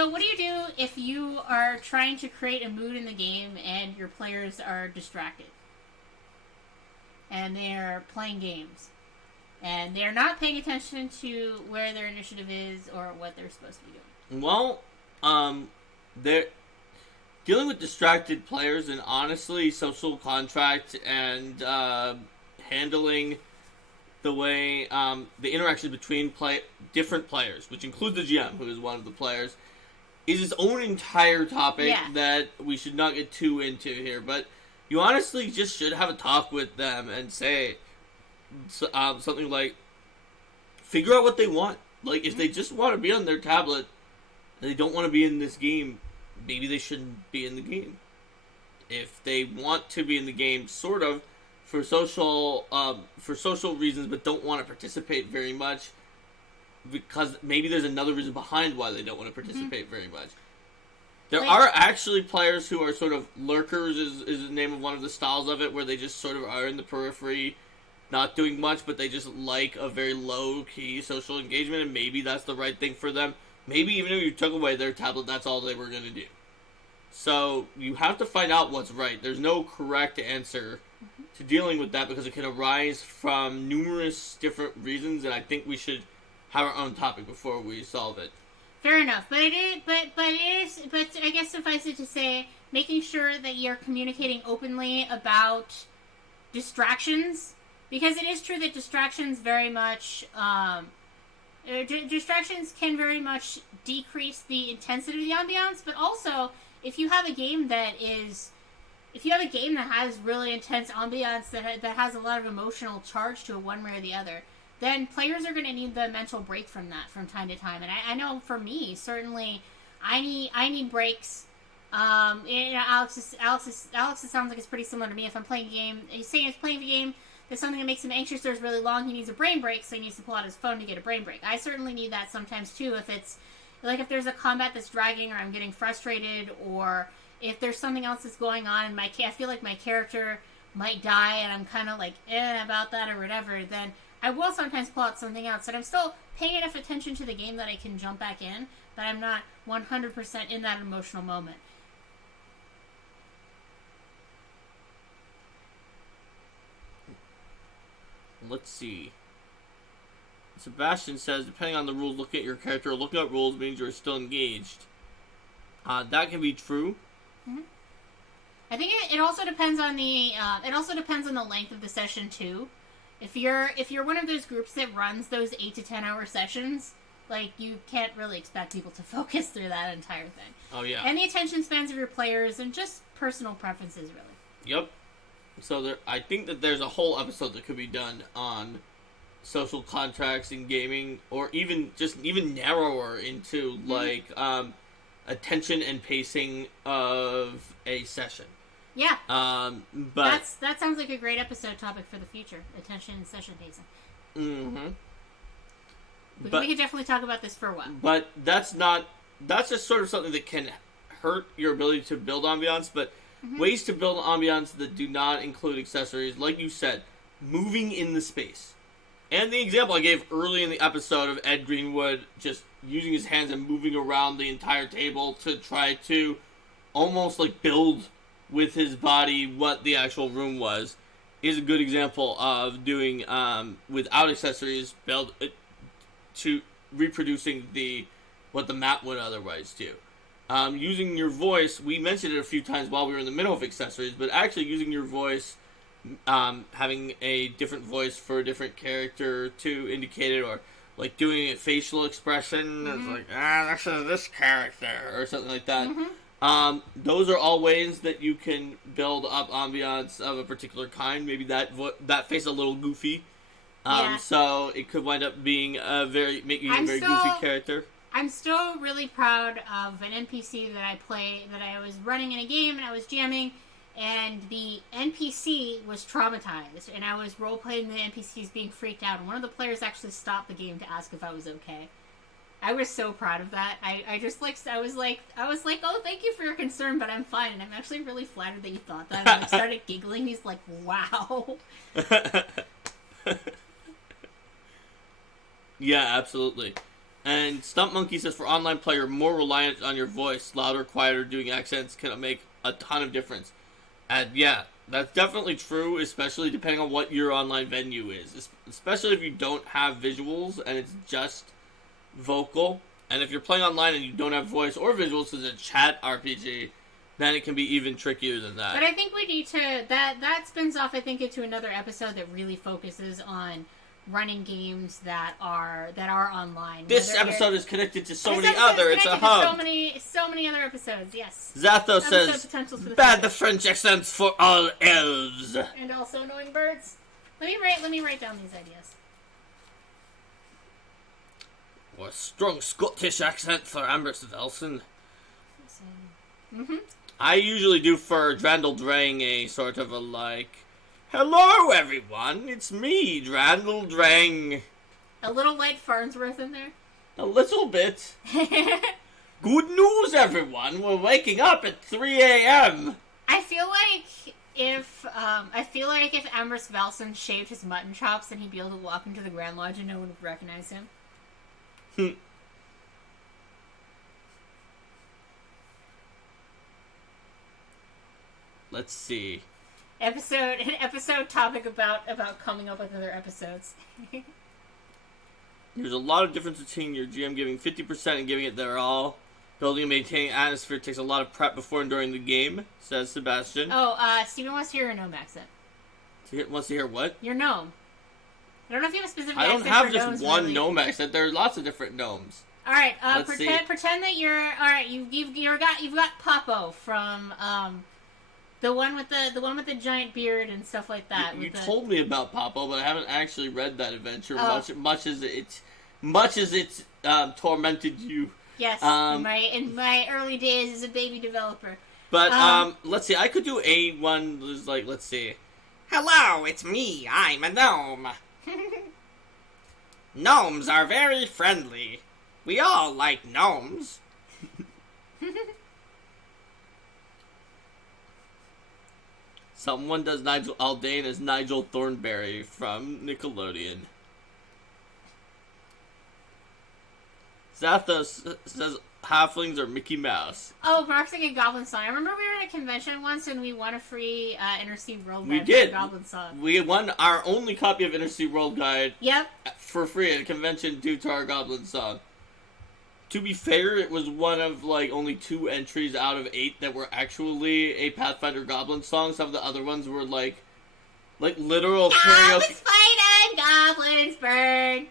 what do you do if you are trying to create a mood in the game and your players are distracted? And they're playing games. And they're not paying attention to where their initiative is or what they're supposed to be doing. Well, they're dealing with distracted players, and honestly, social contract and handling the way the interaction between different players, which includes the GM, who is one of the players, is its own entire topic that we should not get too into here. But you honestly just should have a talk with them and say something like, figure out what they want. Like, if they just want to be on their tablet and they don't want to be in this game, maybe they shouldn't be in the game. If they want to be in the game, sort of, for social reasons, but don't want to participate very much, because maybe there's another reason behind why they don't want to participate very much. There are actually players who are sort of lurkers, is the name of one of the styles of it, where they just sort of are in the periphery, not doing much, but they just like a very low-key social engagement, and maybe that's the right thing for them. Maybe even if you took away their tablet, that's all they were going to do. So, you have to find out what's right. There's no correct answer to dealing with that, because it can arise from numerous different reasons, and I think we should have our own topic before we solve it. Fair enough, but I guess suffice it to say, making sure that you're communicating openly about distractions, because it is true that distractions very much, distractions can very much decrease the intensity of the ambiance, but also, if you have a game that has really intense ambiance, that has a lot of emotional charge to it one way or the other, then players are going to need the mental break from that from time to time. And I know for me, certainly, I need breaks. Alex, it sounds like it's pretty similar to me. If I'm playing a game, he's saying he's playing a game, there's something that makes him anxious, or is really long, he needs a brain break, so he needs to pull out his phone to get a brain break. I certainly need that sometimes too, if it's, like if there's a combat that's dragging, or I'm getting frustrated, or if there's something else that's going on, and I feel like my character might die, and I'm kind of like, about that or whatever, then I will sometimes pull out something else. And I'm still paying enough attention to the game that I can jump back in, but I'm not 100% in that emotional moment. Let's see. Sebastian says, depending on the rules, looking at your character or looking at rules means you're still engaged. That can be true. Mm-hmm. I think it also depends on the length of the session too. If you're one of those groups that runs those 8 to 10 hour sessions, like, you can't really expect people to focus through that entire thing. Oh yeah. And the attention spans of your players, and just personal preferences, really. Yep. So I think that there's a whole episode that could be done on social contracts in gaming, or even narrower into like attention and pacing of a session. Yeah. But that sounds like a great episode topic for the future: attention and session pacing. Mm-hmm. We can definitely talk about this for a while. But that's just sort of something that can hurt your ability to build ambiance. But ways to build ambiance that do not include accessories, like you said, moving in the space. And the example I gave early in the episode of Ed Greenwood just using his hands and moving around the entire table to try to almost like build with his body what the actual room was, is a good example of doing, without accessories, build to reproducing what the map would otherwise do. Using your voice, we mentioned it a few times while we were in the middle of accessories, but actually using your voice, having a different voice for a different character to indicate it, or like doing a facial expression, it's like, this is this character, or something like that. Those are all ways that you can build up ambiance of a particular kind. Maybe that face is a little goofy, so it could wind up being making a very goofy character. I'm still really proud of an NPC that I was running in a game, and I was jamming, and the NPC was traumatized, and I was role-playing the NPCs being freaked out, and one of the players actually stopped the game to ask if I was okay. I was so proud of that. I was like, oh, thank you for your concern, but I'm fine, and I'm actually really flattered that you thought that, and I started giggling. He's like, wow. Yeah, absolutely. And Stump Monkey says, for online player, more reliant on your voice, louder, quieter, doing accents can make a ton of difference. And yeah, that's definitely true, especially depending on what your online venue is. Especially if you don't have visuals and it's just vocal. And if you're playing online and you don't have voice or visuals as a chat RPG, then it can be even trickier than that. But I think we need to... That spins off, I think, into another episode that really focuses on running games that are online. This episode is connected to so many other. It's a hub. So many other episodes. Yes. Zatho says, "Bad the French accents for all elves." And also annoying birds. Let me write down these ideas. Or a strong Scottish accent for Ambrose Velson. Mm-hmm. I usually do for Drandal Drang a sort of a like, hello everyone, it's me, Drandal Drang. A little like Farnsworth in there? A little bit. Good news, everyone, we're waking up at 3 a.m. I feel like if Ambrose Velson shaved his mutton chops, then he'd be able to walk into the Grand Lodge and no one would recognize him. Let's see. An episode topic about coming up with other episodes. There's a lot of difference between your GM giving 50% and giving it their all. Building and maintaining atmosphere takes a lot of prep before and during the game, says Sebastian. Oh, Steven wants to hear your gnome accent. Wants to hear what? Your gnome. I don't know if you have a specific I accent. don't have for just gnomes, one really. gnome accent. There are lots of different gnomes. All right, pretend that you're all right. You've got Popo from the one with the giant beard and stuff like that. You told me about Popo, but I haven't actually read that adventure. Oh. Much as it's tormented you. Yes, in my early days as a baby developer. But let's see. I could do a one. Like, let's see. Hello, it's me. I'm a gnome. Gnomes are very friendly. We all like gnomes. Someone does Nigel Aldane as Nigel Thornberry from Nickelodeon. Zathos says halflings are Mickey Mouse. Oh, Mark's thinking Goblin Song. I remember we were at a convention once and we won a free Intersea World Guide. We did. For Goblin Song. We won our only copy of Intersea World Guide. Yep. For free at a convention due to our Goblin Song. To be fair, it was one of like only 2 entries out of 8 that were actually a Pathfinder Goblin song. Some of the other ones were like literal karaoke. Goblins fight and goblins burn.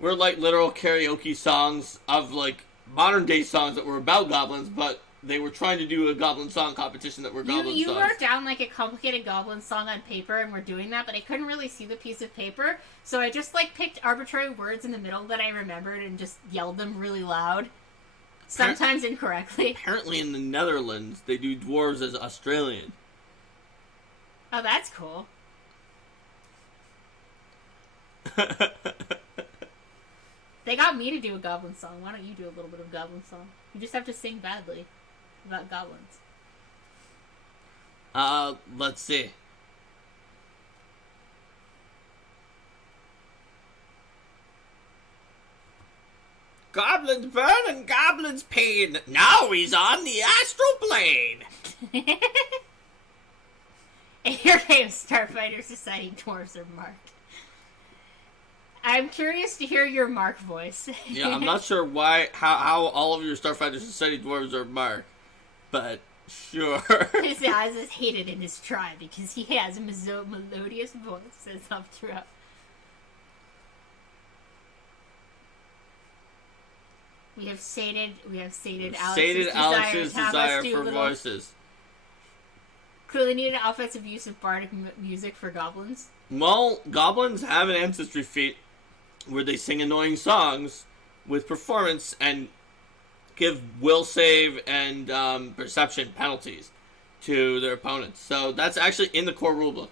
Were like literal karaoke songs of like modern day songs that were about goblins, but they were trying to do a goblin song competition that were goblin songs. You wrote down like a complicated goblin song on paper and we're doing that, but I couldn't really see the piece of paper, so I just like picked arbitrary words in the middle that I remembered and just yelled them really loud. Sometimes incorrectly. Apparently in the Netherlands, they do dwarves as Australian. Oh, that's cool. They got me to do a goblin song. Why don't you do a little bit of goblin song? You just have to sing badly about goblins. Let's see. Goblins burn and goblins pain. Now he's on the astral plane. In your game, Starfighters deciding dwarves are marked. I'm curious to hear your Mark voice. Yeah, I'm not sure how all of your Starfighter Society dwarves are marked, but sure. His eyes is hated in his tribe because he has a melodious voice, says up throughout. We have sated Alex's desire for voices. Clearly needed offensive use of bardic music for goblins. Well, goblins have an ancestry feat where they sing annoying songs with performance and give will save and perception penalties to their opponents. So that's actually in the core rulebook.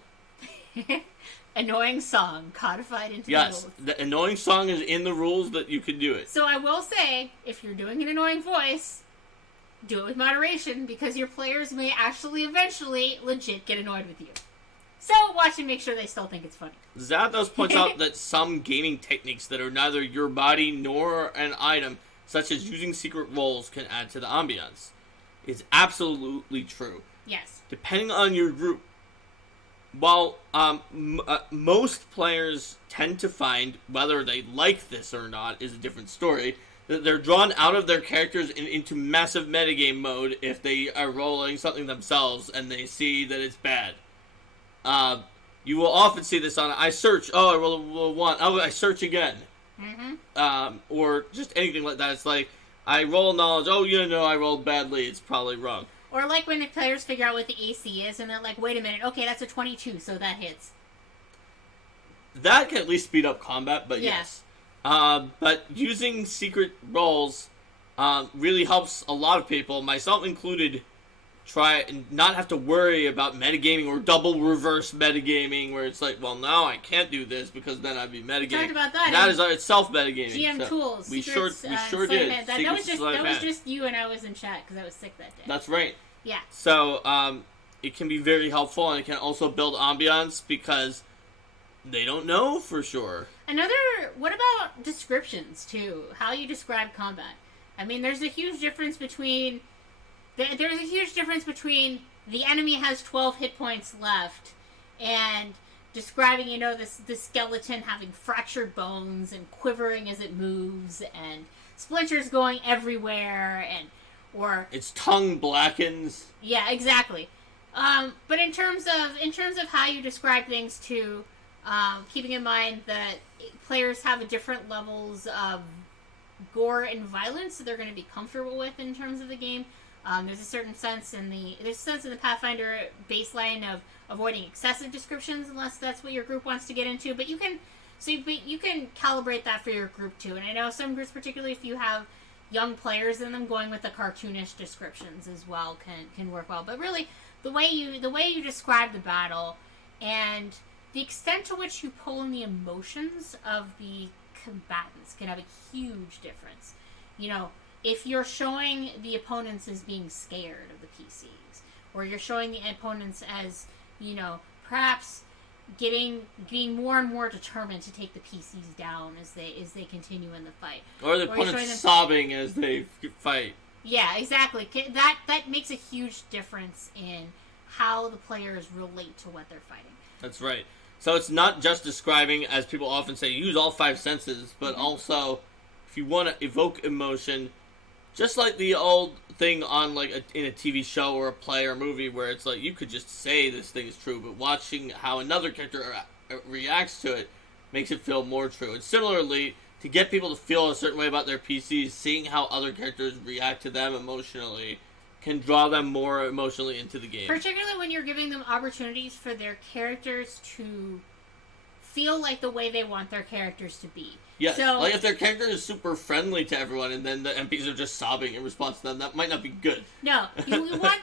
Annoying song codified into the rules. Yes, the annoying song is in the rules that you can do it. So I will say, if you're doing an annoying voice, do it with moderation because your players may actually eventually legit get annoyed with you. So watch and make sure they still think it's funny. Zathos points out that some gaming techniques that are neither your body nor an item, such as using secret roles, can add to the ambiance. It's absolutely true. Yes. Depending on your group, while most players tend to find, whether they like this or not is a different story, that they're drawn out of their characters and into massive metagame mode if they are rolling something themselves and they see that it's bad. You will often see this on, I search, I roll 1, I search again. Mm-hmm. Or just anything like that. It's like, I roll knowledge, I rolled badly, it's probably wrong. Or like when the players figure out what the AC is and they're like, wait a minute, okay, that's a 22, so that hits. That can at least speed up combat, but yes. But using secret roles really helps a lot of people, myself included, try and not have to worry about metagaming or double reverse metagaming, where it's like, well, now I can't do this because then I'd be metagaming. Talked about that. That is itself metagaming. GM so tools. We secrets, sure did. That was just you and I was in chat because I was sick that day. That's right. Yeah. So it can be very helpful, and it can also build ambiance because they don't know for sure. What about descriptions too? How you describe combat. I mean, there's a huge difference between the enemy has 12 hit points left and describing, the skeleton having fractured bones and quivering as it moves and splinters going everywhere or its tongue blackens. Yeah, exactly. But in terms of how you describe things too, keeping in mind that players have different levels of gore and violence that they're going to be comfortable with in terms of the game. There's a certain sense in the Pathfinder baseline of avoiding excessive descriptions unless that's what your group wants to get into. But you can calibrate that for your group too. And I know some groups, particularly if you have young players in them, going with the cartoonish descriptions as well can work well. But really, the way you describe the battle and the extent to which you pull in the emotions of the combatants can have a huge difference. If you're showing the opponents as being scared of the PCs, or you're showing the opponents as, perhaps being more and more determined to take the PCs down as they continue in the fight, or the opponents sobbing as they fight. Yeah, exactly. That makes a huge difference in how the players relate to what they're fighting. That's right. So it's not just describing, as people often say, use all five senses, but also, if you want to evoke emotion, just like the old thing on in a TV show or a play or movie where it's like you could just say this thing is true, but watching how another character reacts to it makes it feel more true. And similarly, to get people to feel a certain way about their PCs, seeing how other characters react to them emotionally can draw them more emotionally into the game. Particularly when you're giving them opportunities for their characters to feel like the way they want their characters to be. Yes, so, if their character is super friendly to everyone and then the NPCs are just sobbing in response to them, that might not be good. No, you want,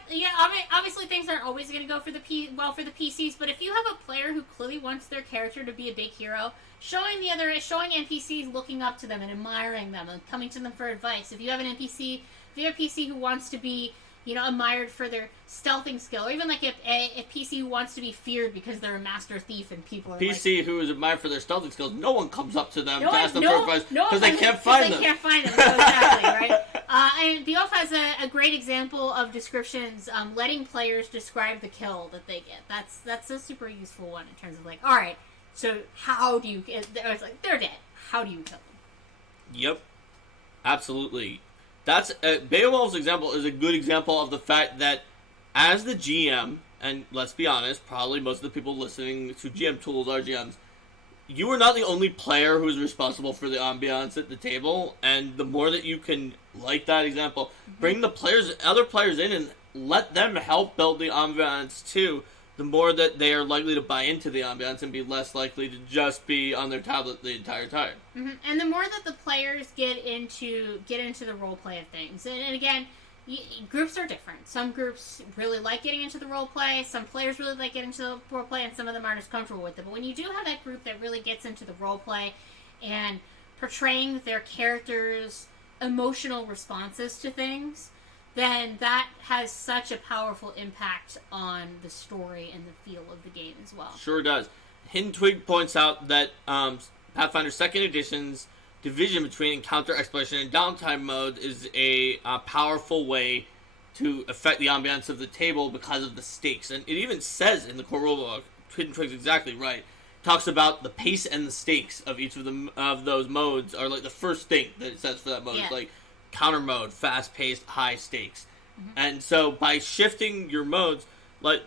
obviously things aren't always going to go for the PCs, but if you have a player who clearly wants their character to be a big hero, showing NPCs looking up to them and admiring them and coming to them for advice. If you have a PC who wants to be admired for their stealthing skill, or even like a PC who wants to be feared because they're a master thief and people are PC who is admired for their stealthing skills, no one comes up to them to ask them for advice because they can't find them. They can't find them, so exactly, right? And BOF has a great example of descriptions, letting players describe the kill that they get. That's a super useful one in terms of all right, so how do you get, it's like, they're dead. How do you kill them? Yep. Absolutely. That's Beowulf's example is a good example of the fact that as the GM, and let's be honest, probably most of the people listening to GM Tools are GMs, you are not the only player who's responsible for the ambiance at the table, and the more that you can, like that example, bring the other players in and let them help build the ambiance too, the more that they are likely to buy into the ambiance and be less likely to just be on their tablet the entire time. Mm-hmm. And the more that the players get into the role play of things, and again, groups are different. Some groups really like getting into the role play. Some players really like getting into the role play, and some of them aren't as comfortable with it. But when you do have that group that really gets into the role play and portraying their characters' emotional responses to things, then that has such a powerful impact on the story and the feel of the game as well. Sure does. Hidden Twig points out that Pathfinder 2nd Edition's division between encounter, exploration, and downtime mode is a powerful way to affect the ambiance of the table because of the stakes. And it even says in the core rulebook, Hidden Twig's exactly right, talks about the pace and the stakes of each of those modes are the first thing that it says for that mode. Yeah. It's counter mode, fast-paced, high stakes. Mm-hmm. And so by shifting your modes,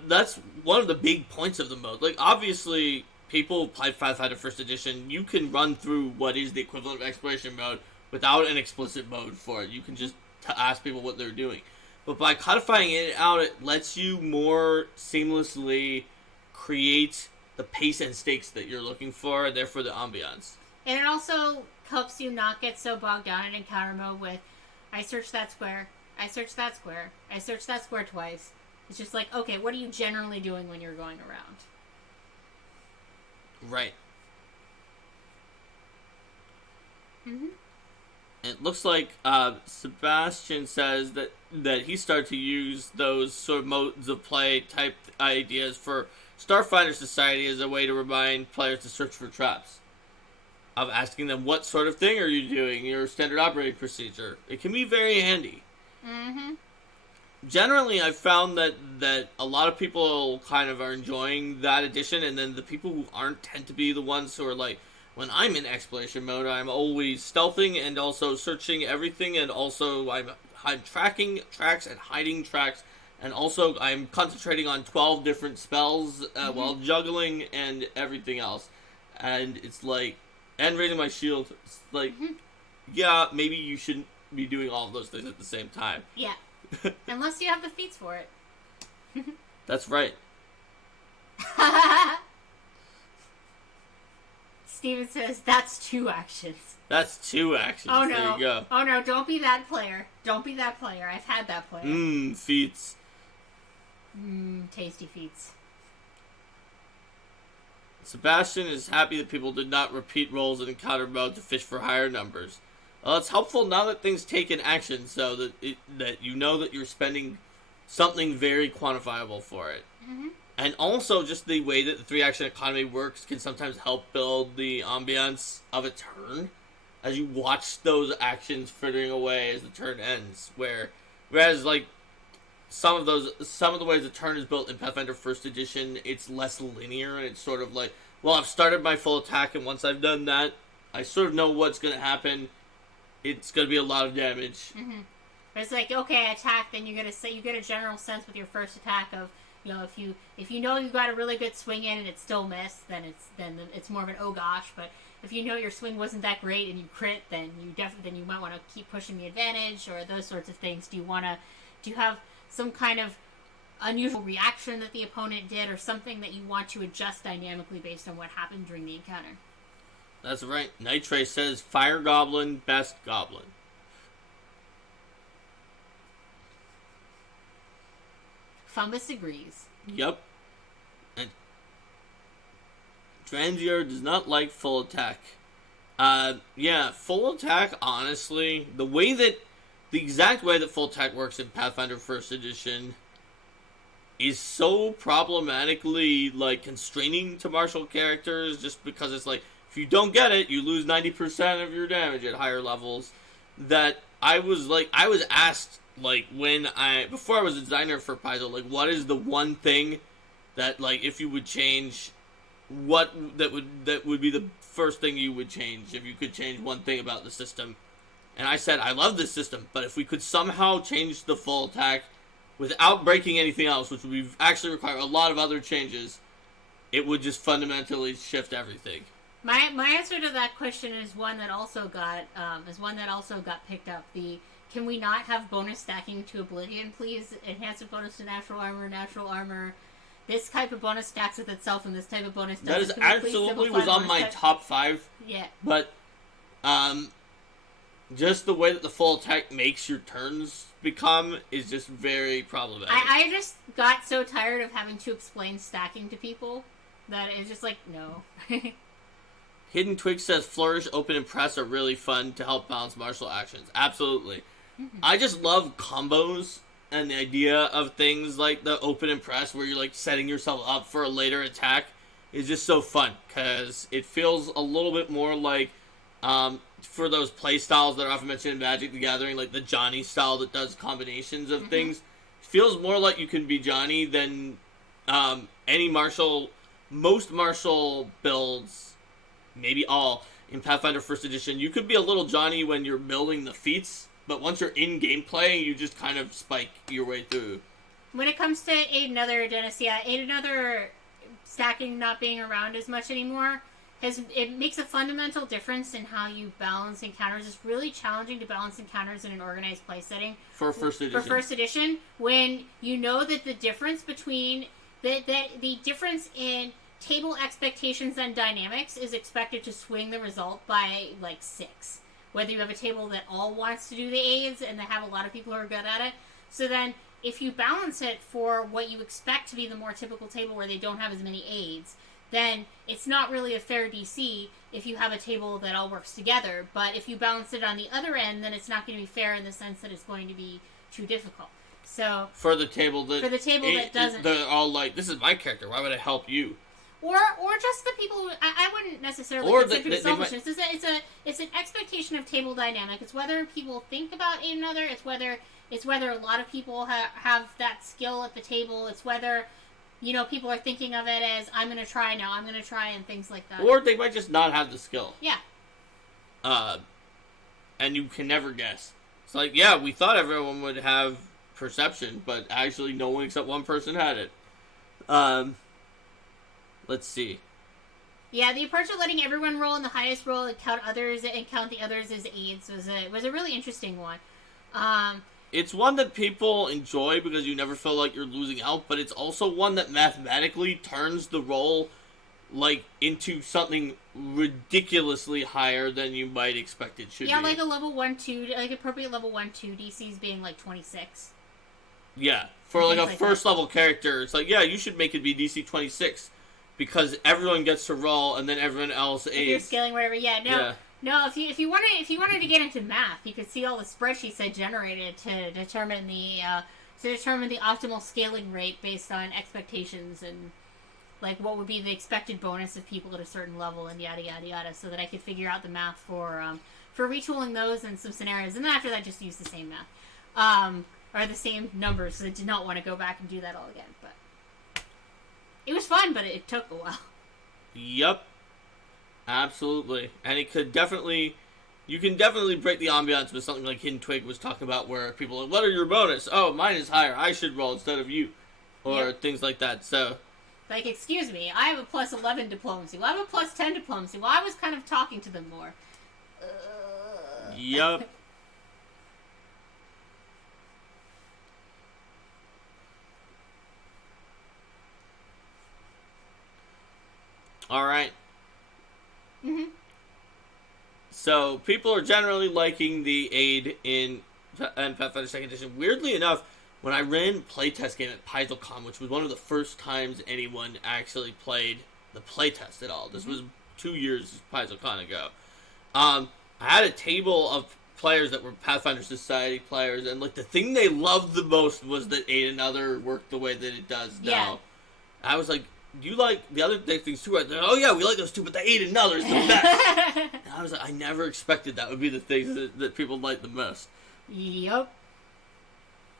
that's one of the big points of the mode. Obviously, people play Pathfinder 1st Edition, you can run through what is the equivalent of exploration mode without an explicit mode for it. You can just ask people what they're doing. But by codifying it out, it lets you more seamlessly create the pace and stakes that you're looking for, and therefore the ambiance. And it also helps you not get so bogged down in encounter mode with, I searched that square, I searched that square, I searched that square twice. It's just like, okay, what are you generally doing when you're going around? Right. Mm-hmm. It looks like Sebastian says that he started to use those sort of modes of play type ideas for Starfighter Society as a way to remind players to search for traps. Of asking them, what sort of thing are you doing? Your standard operating procedure. It can be very handy. Mm-hmm. Generally, I've found that a lot of people kind of are enjoying that addition, and then the people who aren't tend to be the ones who are like, when I'm in exploration mode, I'm always stealthing and also searching everything, and also I'm tracking tracks and hiding tracks, and also I'm concentrating on 12 different spells while juggling and everything else. And it's like, and raising my shield, it's like, yeah, maybe you shouldn't be doing all of those things at the same time. Yeah. Unless you have the feats for it. That's right. Steven says, that's 2 actions. That's 2 actions. Oh, no. There you go. Oh, no, don't be that player. Don't be that player. I've had that player. Feats. Tasty feats. Sebastian is happy that people did not repeat rolls in encounter mode to fish for higher numbers. Well, it's helpful now that things take an action, so that you know that you're spending something very quantifiable for it. Mm-hmm. And also, just the way that the 3-action economy works can sometimes help build the ambiance of a turn as you watch those actions frittering away as the turn ends. Whereas, like, some of the ways the turn is built in Pathfinder 1st Edition, it's less linear, and it's sort of like, well, I've started my full attack, and once I've done that, I sort of know what's going to happen. It's going to be a lot of damage. Mm-hmm. But it's like, okay, I attack, then you get a general sense with your first attack of, you know, if you know you've got a really good swing in and it still missed, then it's more of an oh gosh. But if you know your swing wasn't that great and you crit, then you might want to keep pushing the advantage or those sorts of things. Do you have some kind of unusual reaction that the opponent did, or something that you want to adjust dynamically based on what happened during the encounter? That's right. Nitre says, Fire Goblin, best Goblin. Fumbus agrees. Yep. And Transier does not like full attack. Yeah, full attack, honestly, the exact way that full attack works in Pathfinder 1st Edition is so problematically, like, constraining to martial characters, just because it's like, if you don't get it, you lose 90% of your damage at higher levels, that I was asked, like, before I was a designer for Paizo, like, what is the one thing that, like, if you would change, that would be the first thing you would change, if you could change one thing about the system. And I said, I love this system, but if we could somehow change the full attack without breaking anything else, which would actually require a lot of other changes, it would just fundamentally shift everything. My answer to that question is one that also got picked up. Can we not have bonus stacking to Oblivion, please? Enhanced bonus to natural armor. This type of bonus stacks with itself, and this type of bonus doesn't. That is absolutely was on my top 5. Yeah. But, just the way that the full attack makes your turns become is just very problematic. I just got so tired of having to explain stacking to people that it's just like, no. Hidden Twig says Flourish, Open, and Press are really fun to help balance martial actions. Absolutely. Mm-hmm. I just love combos and the idea of things like the Open and Press where you're like setting yourself up for a later attack is just so fun because it feels a little bit more like for those play styles that are often mentioned in Magic the Gathering, like the Johnny style that does combinations of things. It feels more like you can be Johnny than most martial builds, maybe all, in Pathfinder 1st Edition. You could be a little Johnny when you're building the feats, but once you're in gameplay, you just kind of spike your way through. When it comes to Aid Another, Dennis, yeah, Aid Another stacking not being around as much anymore, it makes a fundamental difference in how you balance encounters. It's really challenging to balance encounters in an organized play setting. For First Edition, when you know that the difference between the difference in table expectations and dynamics is expected to swing the result by, like, 6. Whether you have a table that all wants to do the aids and they have a lot of people who are good at it. So then, if you balance it for what you expect to be the more typical table where they don't have as many aids, then it's not really a fair DC if you have a table that all works together. But if you balance it on the other end, then it's not going to be fair in the sense that it's going to be too difficult. So for the table that doesn't, they're all like, this is my character. Why would I help you? Or just the people who I wouldn't necessarily consider it selfishness. It's an expectation of table dynamic. It's whether people think about another. It's whether a lot of people have that skill at the table. It's whether, you know, people are thinking of it as, I'm going to try now, I'm going to try, and things like that. Or they might just not have the skill. Yeah. And you can never guess. It's like, yeah, we thought everyone would have perception, but actually no one except one person had it. Let's see. Yeah, the approach of letting everyone roll in the highest roll and count the others as aids was a really interesting one. It's one that people enjoy because you never feel like you're losing out, but it's also one that mathematically turns the roll like into something ridiculously higher than you might expect it should be. Yeah, like a level 1-2, like appropriate level 1-2 DCs being like 26. Yeah, for like a first level character, it's like, yeah, you should make it be DC 26 because everyone gets to roll and then everyone else aids. If you're scaling whatever, No, if you wanted to get into math, you could see all the spreadsheets I generated to determine the optimal scaling rate based on expectations and like what would be the expected bonus of people at a certain level and yada yada yada, so that I could figure out the math for retooling those and some scenarios, and then after that just use the same math or the same numbers. So I did not want to go back and do that all again, but it was fun, but it took a while. Yep. Absolutely. And you can definitely break the ambiance with something like Hidden Twig was talking about, where people are like, what are your bonus? Oh, mine is higher. I should roll instead of you. Or things like that. So, like, excuse me, I have a plus 11 diplomacy. Well, I have a plus 10 diplomacy. Well, I was kind of talking to them more. Yep. All right. Mm-hmm. So, people are generally liking the aid in Pathfinder 2nd Edition. Weirdly enough, when I ran playtest game at PaizoCon, which was one of the first times anyone actually played the playtest at all. This was 2 years PaizoCon ago. I had a table of players that were Pathfinder Society players, and like the thing they loved the most was that Aid Another worked the way that it does now. Yeah. I was like, do you like the other things too? Like, oh yeah, we like those too, but the Aid Another is the best. And I was like, I never expected that would be the things that people like the most. Yep.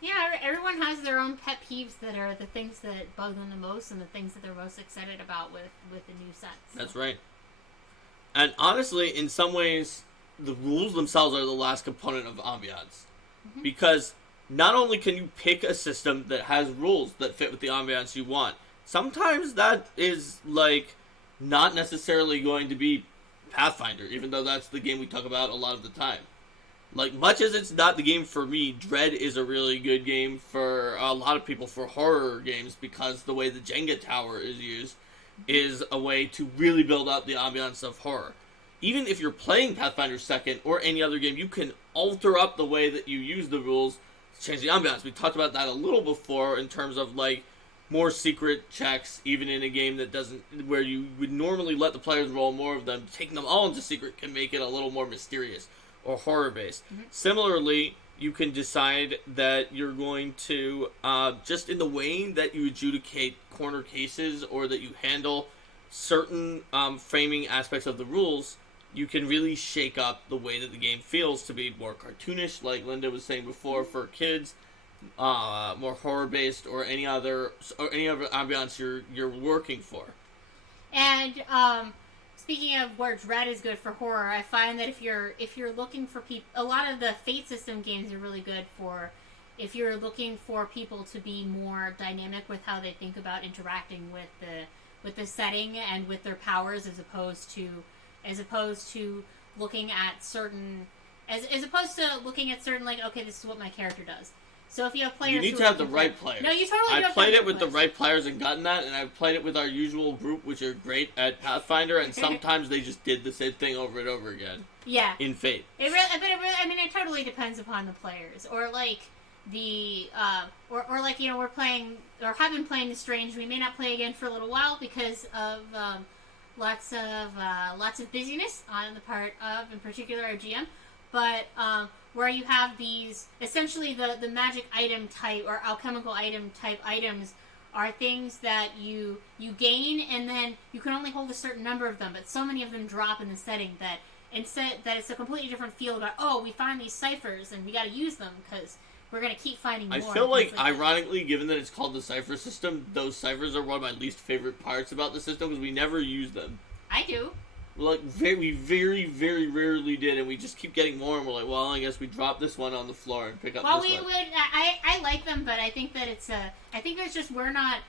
Yeah, everyone has their own pet peeves that are the things that bug them the most and the things that they're most excited about with the new sets. So. That's right. And honestly, in some ways, the rules themselves are the last component of Ambiance. Mm-hmm. Because not only can you pick a system that has rules that fit with the ambiance you want, sometimes that is, like, not necessarily going to be Pathfinder, even though that's the game we talk about a lot of the time. Like, much as it's not the game for me, Dread is a really good game for a lot of people for horror games, because the way the Jenga tower is used is a way to really build up the ambiance of horror. Even if you're playing Pathfinder 2nd or any other game, you can alter up the way that you use the rules to change the ambiance. We talked about that a little before in terms of, like, more secret checks, even in a game that doesn't, where you would normally let the players roll more of them. Taking them all into secret can make it a little more mysterious or horror-based. Mm-hmm. Similarly, you can decide that you're going to, just in the way that you adjudicate corner cases or that you handle certain framing aspects of the rules, you can really shake up the way that the game feels to be more cartoonish, like Linda was saying before, for kids, more horror-based, or any other ambiance you're working for. And speaking of where Dread is good for horror, I find that if you're looking for people, a lot of the Fate system games are really good for if you're looking for people to be more dynamic with how they think about interacting with the setting and with their powers, as opposed to looking at certain like, okay, this is what my character does. So if you have players, you need to have the right players. No, you totally. I played it with the right players and gotten that, and I played it with our usual group, which are great at Pathfinder, and sometimes they just did the same thing over and over again. Yeah. In Fate. It totally depends upon the players, or like the or like we're playing or have been playing the Strange. We may not play again for a little while because of lots of busyness on the part of, in particular, our GM. But where you have these, essentially the magic item type or alchemical item type items are things that you gain, and then you can only hold a certain number of them, but so many of them drop in the setting that instead that it's a completely different feel about, we find these ciphers and we got to use them because we're going to keep finding more. I feel like ironically, given that it's called the cipher system, those ciphers are one of my least favorite parts about the system because we never use them. I do. Like, we very, very rarely did, and we just keep getting more, and we're like, well, I guess we drop this one on the floor and pick up this one. I like them, but I think that I think it's just we're not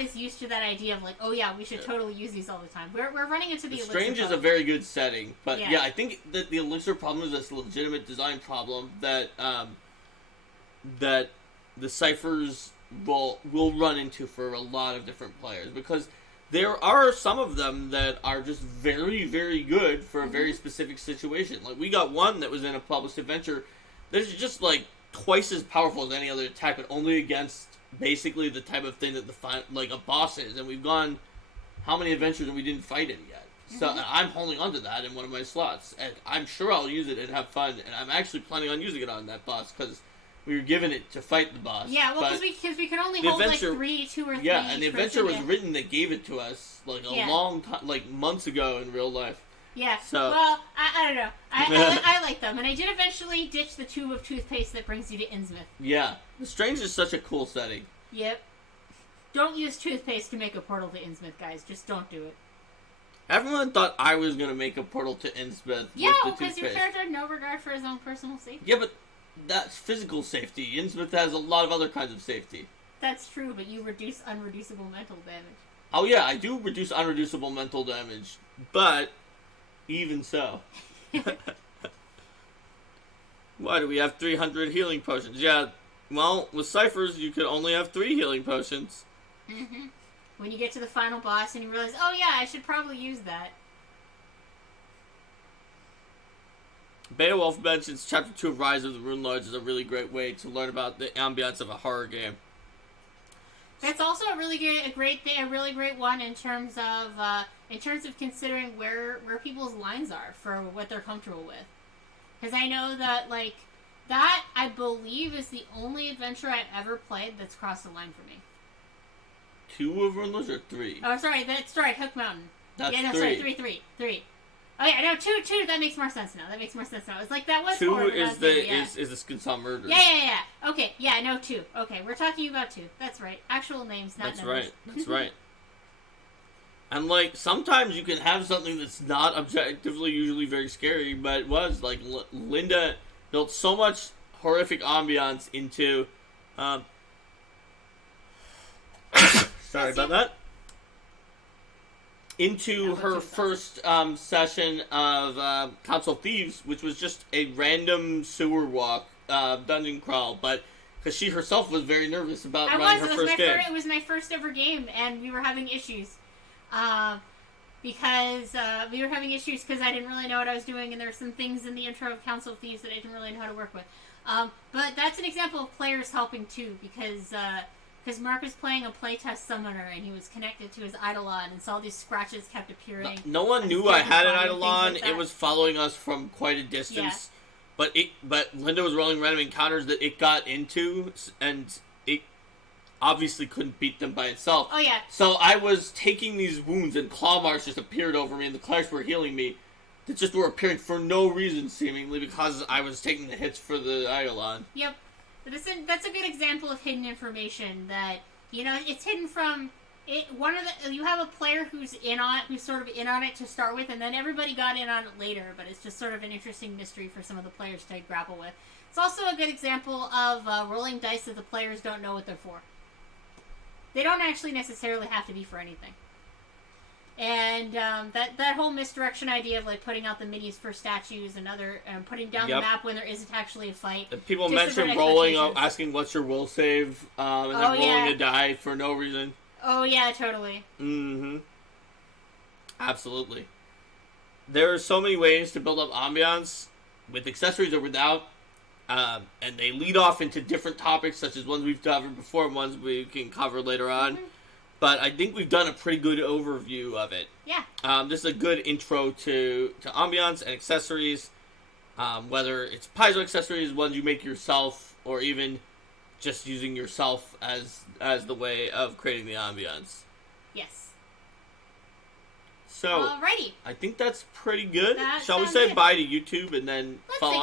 as used to that idea of like, we should totally use these all the time. We're running into the Elixir Strange is a very good setting, but I think that the Elixir problem is a legitimate design problem that the ciphers will run into for a lot of different players, because there are some of them that are just very, very good for a very specific situation. Like, we got one that was in a published adventure that is just, like, twice as powerful as any other attack, but only against basically the type of thing that a boss is. And we've gone how many adventures and we didn't fight it yet. So I'm holding onto that in one of my slots, and I'm sure I'll use it and have fun, and I'm actually planning on using it on that boss, because we were given it to fight the boss. Yeah, well, because we could only hold like 2 or 3. Yeah, and the adventure was written that gave it to us like a long time, like months ago in real life. Yeah. So, well, I don't know. I like them, and I did eventually ditch the tube of toothpaste that brings you to Innsmouth. Yeah, the Strange is such a cool setting. Yep. Don't use toothpaste to make a portal to Innsmouth, guys. Just don't do it. Everyone thought I was gonna make a portal to Innsmouth. Yeah, because your character had no regard for his own personal safety. Yeah, but that's physical safety. Innsmouth has a lot of other kinds of safety. That's true, but you reduce unreducible mental damage. Oh yeah, I do reduce unreducible mental damage, but even so. Why do we have 300 healing potions? Yeah, well, with ciphers, you could only have 3 healing potions. Mm-hmm. When you get to the final boss and you realize, I should probably use that. Beowulf mentions Chapter 2 of Rise of the Rune Lords is a really great way to learn about the ambiance of a horror game. That's also a really great one in terms of considering where people's lines are for what they're comfortable with. Because I know that that I believe is the only adventure I've ever played that's crossed the line for me. 2 of Rune Lords or 3? Oh, sorry, Hook Mountain. That's 3. Oh yeah, no, 2. That makes more sense now. It's like that was 2 is the Skinsaw Murder. Yeah. Okay, yeah, no 2. Okay, we're talking about 2. That's right. Actual names, not numbers. That's right. And sometimes you can have something that's not objectively usually very scary, but it was Linda built so much horrific ambiance into. Sorry about that. Into her first session of Council of Thieves, which was just a random sewer walk, dungeon crawl, but because she herself was very nervous about running her first game. It was my first ever game, and we were having issues. Because I didn't really know what I was doing, and there were some things in the intro of Council of Thieves that I didn't really know how to work with. But that's an example of players helping, too, because Mark was playing a playtest summoner, and he was connected to his Eidolon, and so all these scratches kept appearing. No one knew I had an Eidolon. It was following us from quite a distance. Yeah. But Linda was rolling random encounters that it got into, and it obviously couldn't beat them by itself. Oh, yeah. So I was taking these wounds, and claw marks just appeared over me, and the clerics were healing me. That just were appearing for no reason, seemingly, because I was taking the hits for the Eidolon. Yep. That's a good example of hidden information that, it's hidden from it. You have a player who's sort of in on it to start with, and then everybody got in on it later, but it's just sort of an interesting mystery for some of the players to grapple with. It's also a good example of rolling dice that the players don't know what they're for. They don't actually necessarily have to be for anything. And that whole misdirection idea of like putting out the minis for statues and putting down the map when there isn't actually a fight. And people mention rolling, asking what's your will save, and then rolling a die for no reason. Oh yeah, totally. Mm-hmm. Absolutely. There are so many ways to build up ambiance, with accessories or without, and they lead off into different topics, such as ones we've covered before and ones we can cover later on. Mm-hmm. But I think we've done a pretty good overview of it. Yeah. This is a good intro to ambiance and accessories, whether it's piezo accessories, ones you make yourself, or even just using yourself as the way of creating the ambiance. Yes. So, alrighty. I think that's pretty good. Shall we say bye to YouTube and then follow up?